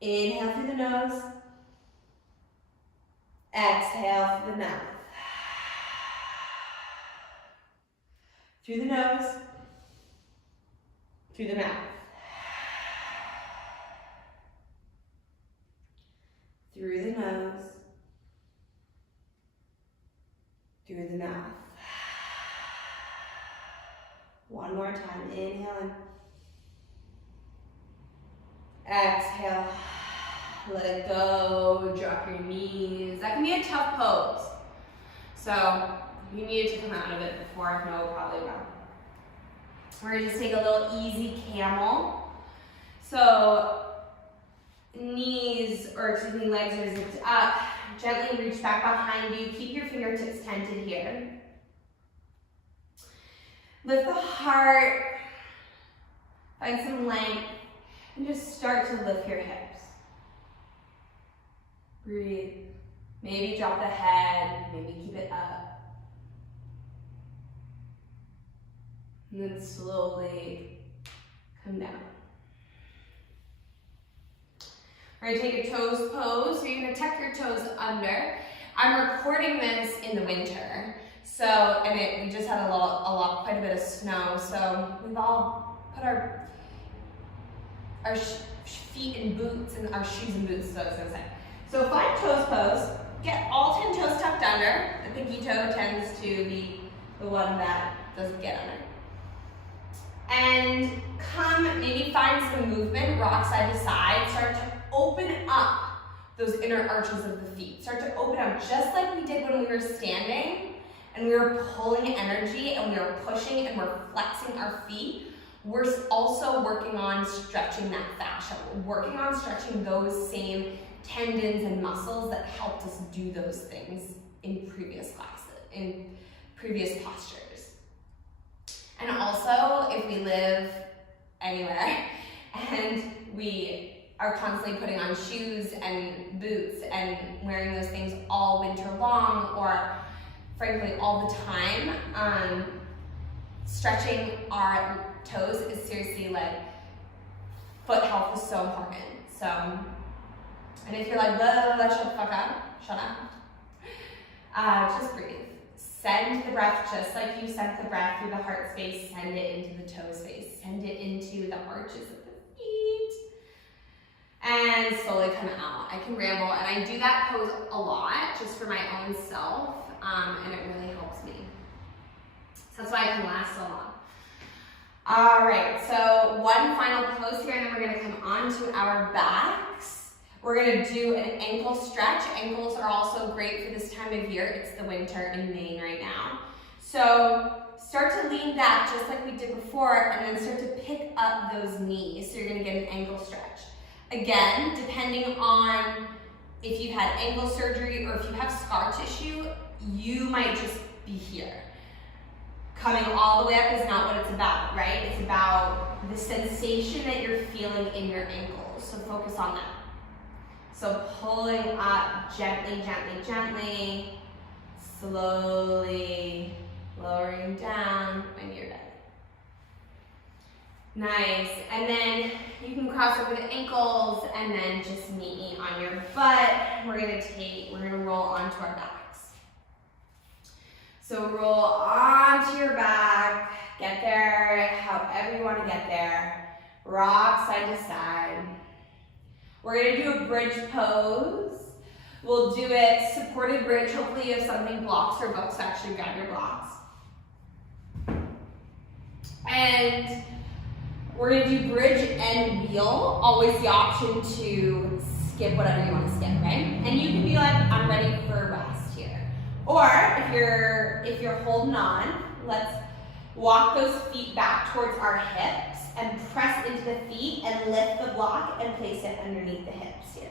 Inhale through the nose, exhale through the mouth. Through the nose, through the mouth. Through the nose, through the mouth. One more time, inhale in. Exhale, let it go, drop your knees. That can be a tough pose. So if you needed to come out of it before, no, probably not. We're gonna just take a little easy camel. So knees, or excuse me, legs are zipped up. Gently reach back behind you. Keep your fingertips tented here. Lift the heart. Find some length. And just start to lift your hips. Breathe. Maybe drop the head. Maybe keep it up. And then slowly come down. We're gonna take a toes pose. So you're gonna tuck your toes under. I'm recording this in the winter. So, and we just had quite a bit of snow. So we've all put our feet in boots and our shoes in boots, is what I was gonna say. So find toes pose. Get all 10 toes tucked under. The pinky toe tends to be the one that doesn't get under. And come, maybe find some movement, rock side to side. Start to open up those inner arches of the feet. Start to open up just like we did when we were standing and we were pulling energy and we were pushing and we're flexing our feet. We're also working on stretching that fascia. We're working on stretching those same tendons and muscles that helped us do those things in previous classes, in previous postures. And also, if we live anywhere and we are constantly putting on shoes and boots and wearing those things all winter long or frankly all the time, stretching our toes is seriously like, foot health is so important. So, and if you're like, blah, blah, blah, shut the fuck up, shut up. Just breathe. Send the breath just like you sent the breath through the heart space, send it into the toe space, send it into the arches of the feet, and slowly come out. I can ramble, and I do that pose a lot just for my own self, and it really helps me. So that's why I can last so long. All right, so one final pose here, and then we're gonna come onto our backs. We're gonna do an ankle stretch. Ankles are also great for this time of year. It's the winter in Maine right now. So start to lean back just like we did before, and then start to pick up those knees. So you're gonna get an ankle stretch. Again, depending on if you've had ankle surgery or if you have scar tissue, you might just be here. Coming all the way up is not what it's about, right? It's about the sensation that you're feeling in your ankles. So focus on that. So pulling up gently, gently, gently, slowly lowering down when you're done. Nice, and then you can cross over the ankles and then just meet me on your butt. We're gonna roll onto our backs. So roll onto your back, get there however you wanna get there. Rock side to side. We're gonna do a bridge pose. We'll do it supported bridge. Hopefully you have something, blocks or books, actually grab your blocks. And we're gonna do bridge and wheel. Always the option to skip whatever you wanna skip, right? And you can be like, I'm ready for a rest here. Or if you're holding on, let's walk those feet back towards our hips and press into the feet and lift the block and place it underneath the hips here.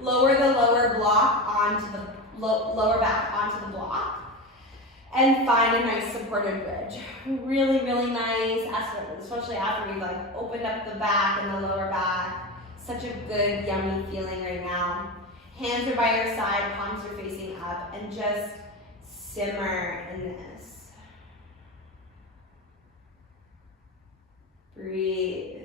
Lower the lower block onto the lower back onto the block and find a nice supported bridge. Really, really nice, especially after we've like opened up the back and the lower back. Such a good, yummy feeling right now. Hands are by your side, palms are facing up, and just simmer in this. Breathe.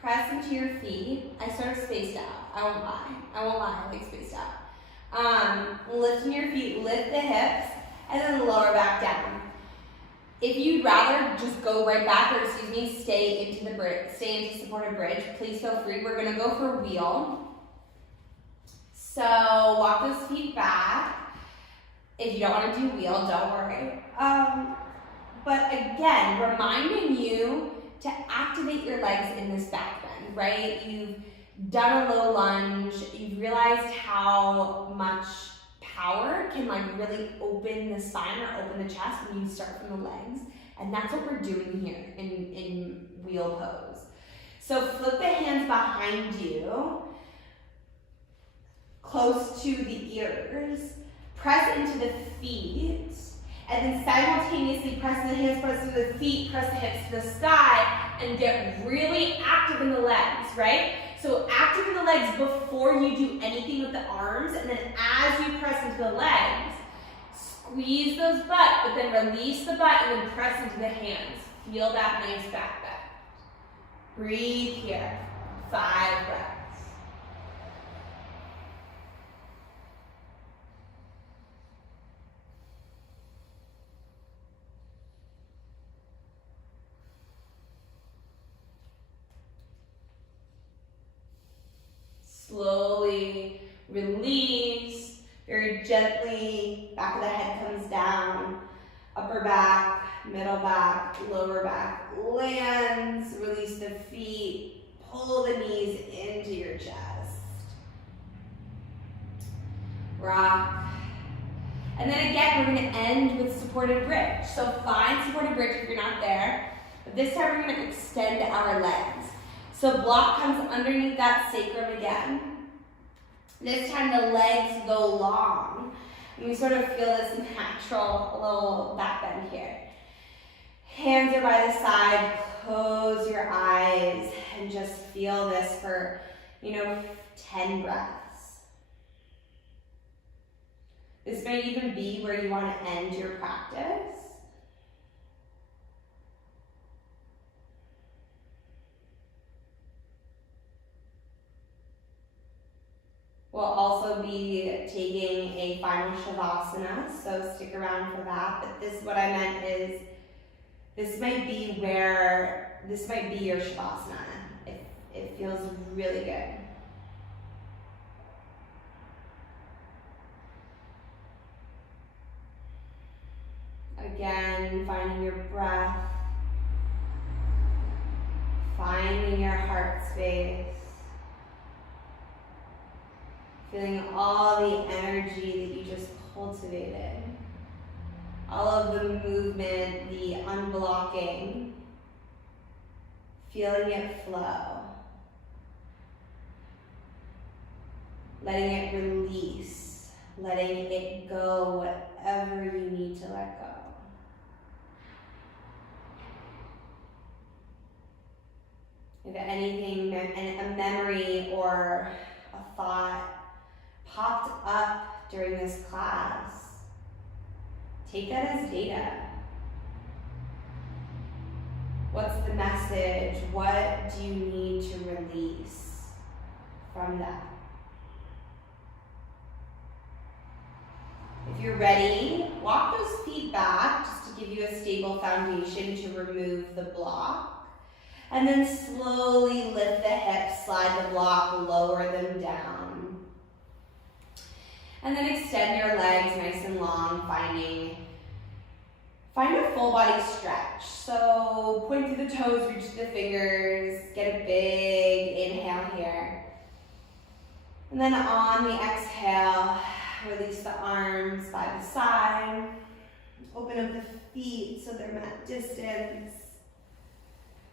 Press into your feet. I sort of spaced out. I won't lie. I like spaced out. Lifting your feet, lift the hips, and then lower back down. If you'd rather just go right back, or stay into the bridge, stay into supported bridge, please feel free. We're gonna go for wheel. So walk those feet back. If you don't want to do wheel, don't worry. But again, reminding you to activate your legs in this back bend, right? You've done a low lunge, you've realized how much power can like really open the spine or open the chest when you start from the legs. And that's what we're doing here in wheel pose. So flip the hands behind you, close to the ears, press into the feet, and then simultaneously press the hands, press to the feet, press the hips to the sky, and get really active in the legs, right? So active in the legs before you do anything with the arms, and then as you press into the legs, squeeze those butt, but then release the butt and then press into the hands. Feel that nice back bend. Breathe here. 5 breaths. settle back, lower back lands, release the feet, pull the knees into your chest. Rock. And then again, we're going to end with supported bridge. So find supported bridge if you're not there. But this time we're going to extend our legs. So block comes underneath that sacrum again. This time the legs go long. And we sort of feel this natural little back bend here. Hands are by the side, close your eyes, and just feel this for, 10 breaths. This may even be where you want to end your practice. We'll also be taking a final Shavasana, so stick around for that. But what I meant is, this might be your Shavasana. It feels really good. Again, finding your breath, finding your heart space, feeling all the energy that you just cultivated, all of the movement, the unblocking, feeling it flow, letting it release, letting it go, whatever you need to let go. If anything, a memory or a thought popped up during this class, take that as data. What's the message? What do you need to release from that? If you're ready, walk those feet back just to give you a stable foundation to remove the block. And then slowly lift the hips, slide the block, lower them down. And then extend your legs nice and long, find a full body stretch. So point through the toes, reach the fingers, get a big inhale here. And then on the exhale, release the arms by the side. Open up the feet so they're at distance.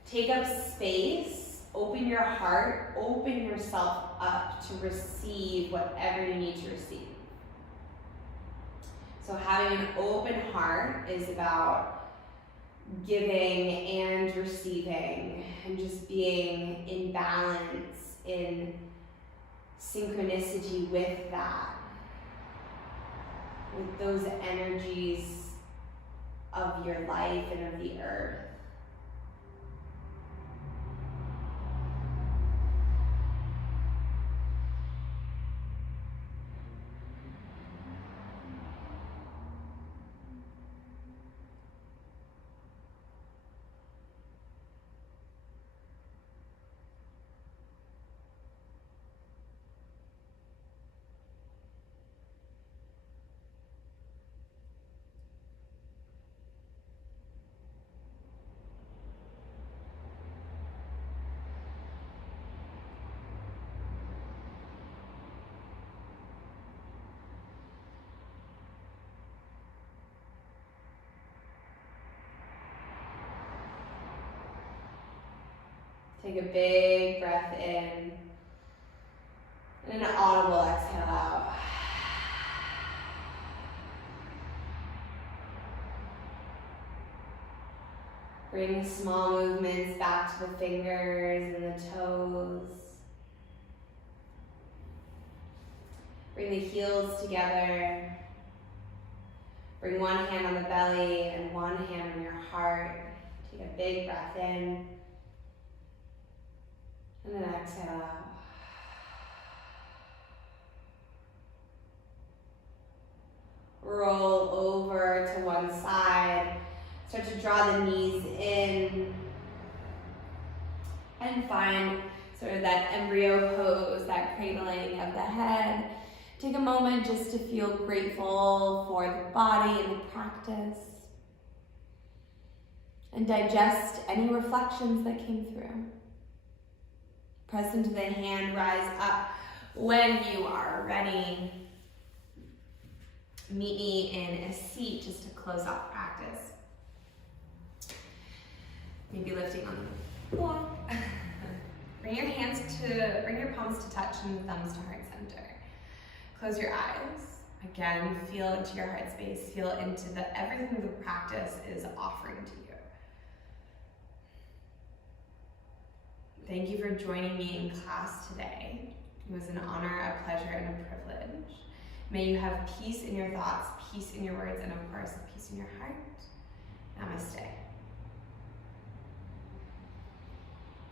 Take up space, open your heart, open yourself up to receive whatever you need to receive. So having an open heart is about giving and receiving and just being in balance, in synchronicity with that, with those energies of your life and of the earth. Take a big breath in and an audible exhale out. Bring small movements back to the fingers and the toes. Bring the heels together. Bring one hand on the belly and one hand on your heart. Take a big breath in. And then exhale out. Roll over to one side. Start to draw the knees in. And find sort of that embryo pose, that cradling of the head. Take a moment just to feel grateful for the body and the practice. and digest any reflections that came through. Press into the hand, rise up when you are ready. Meet me in a seat just to close out practice. Maybe lifting on the floor. Bring your palms to touch and thumbs to heart center. Close your eyes. Again, feel into your heart space. Feel into everything the practice is offering to you. Thank you for joining me in class today. It was an honor, a pleasure, and a privilege. May you have peace in your thoughts, peace in your words, and of course, peace in your heart. Namaste.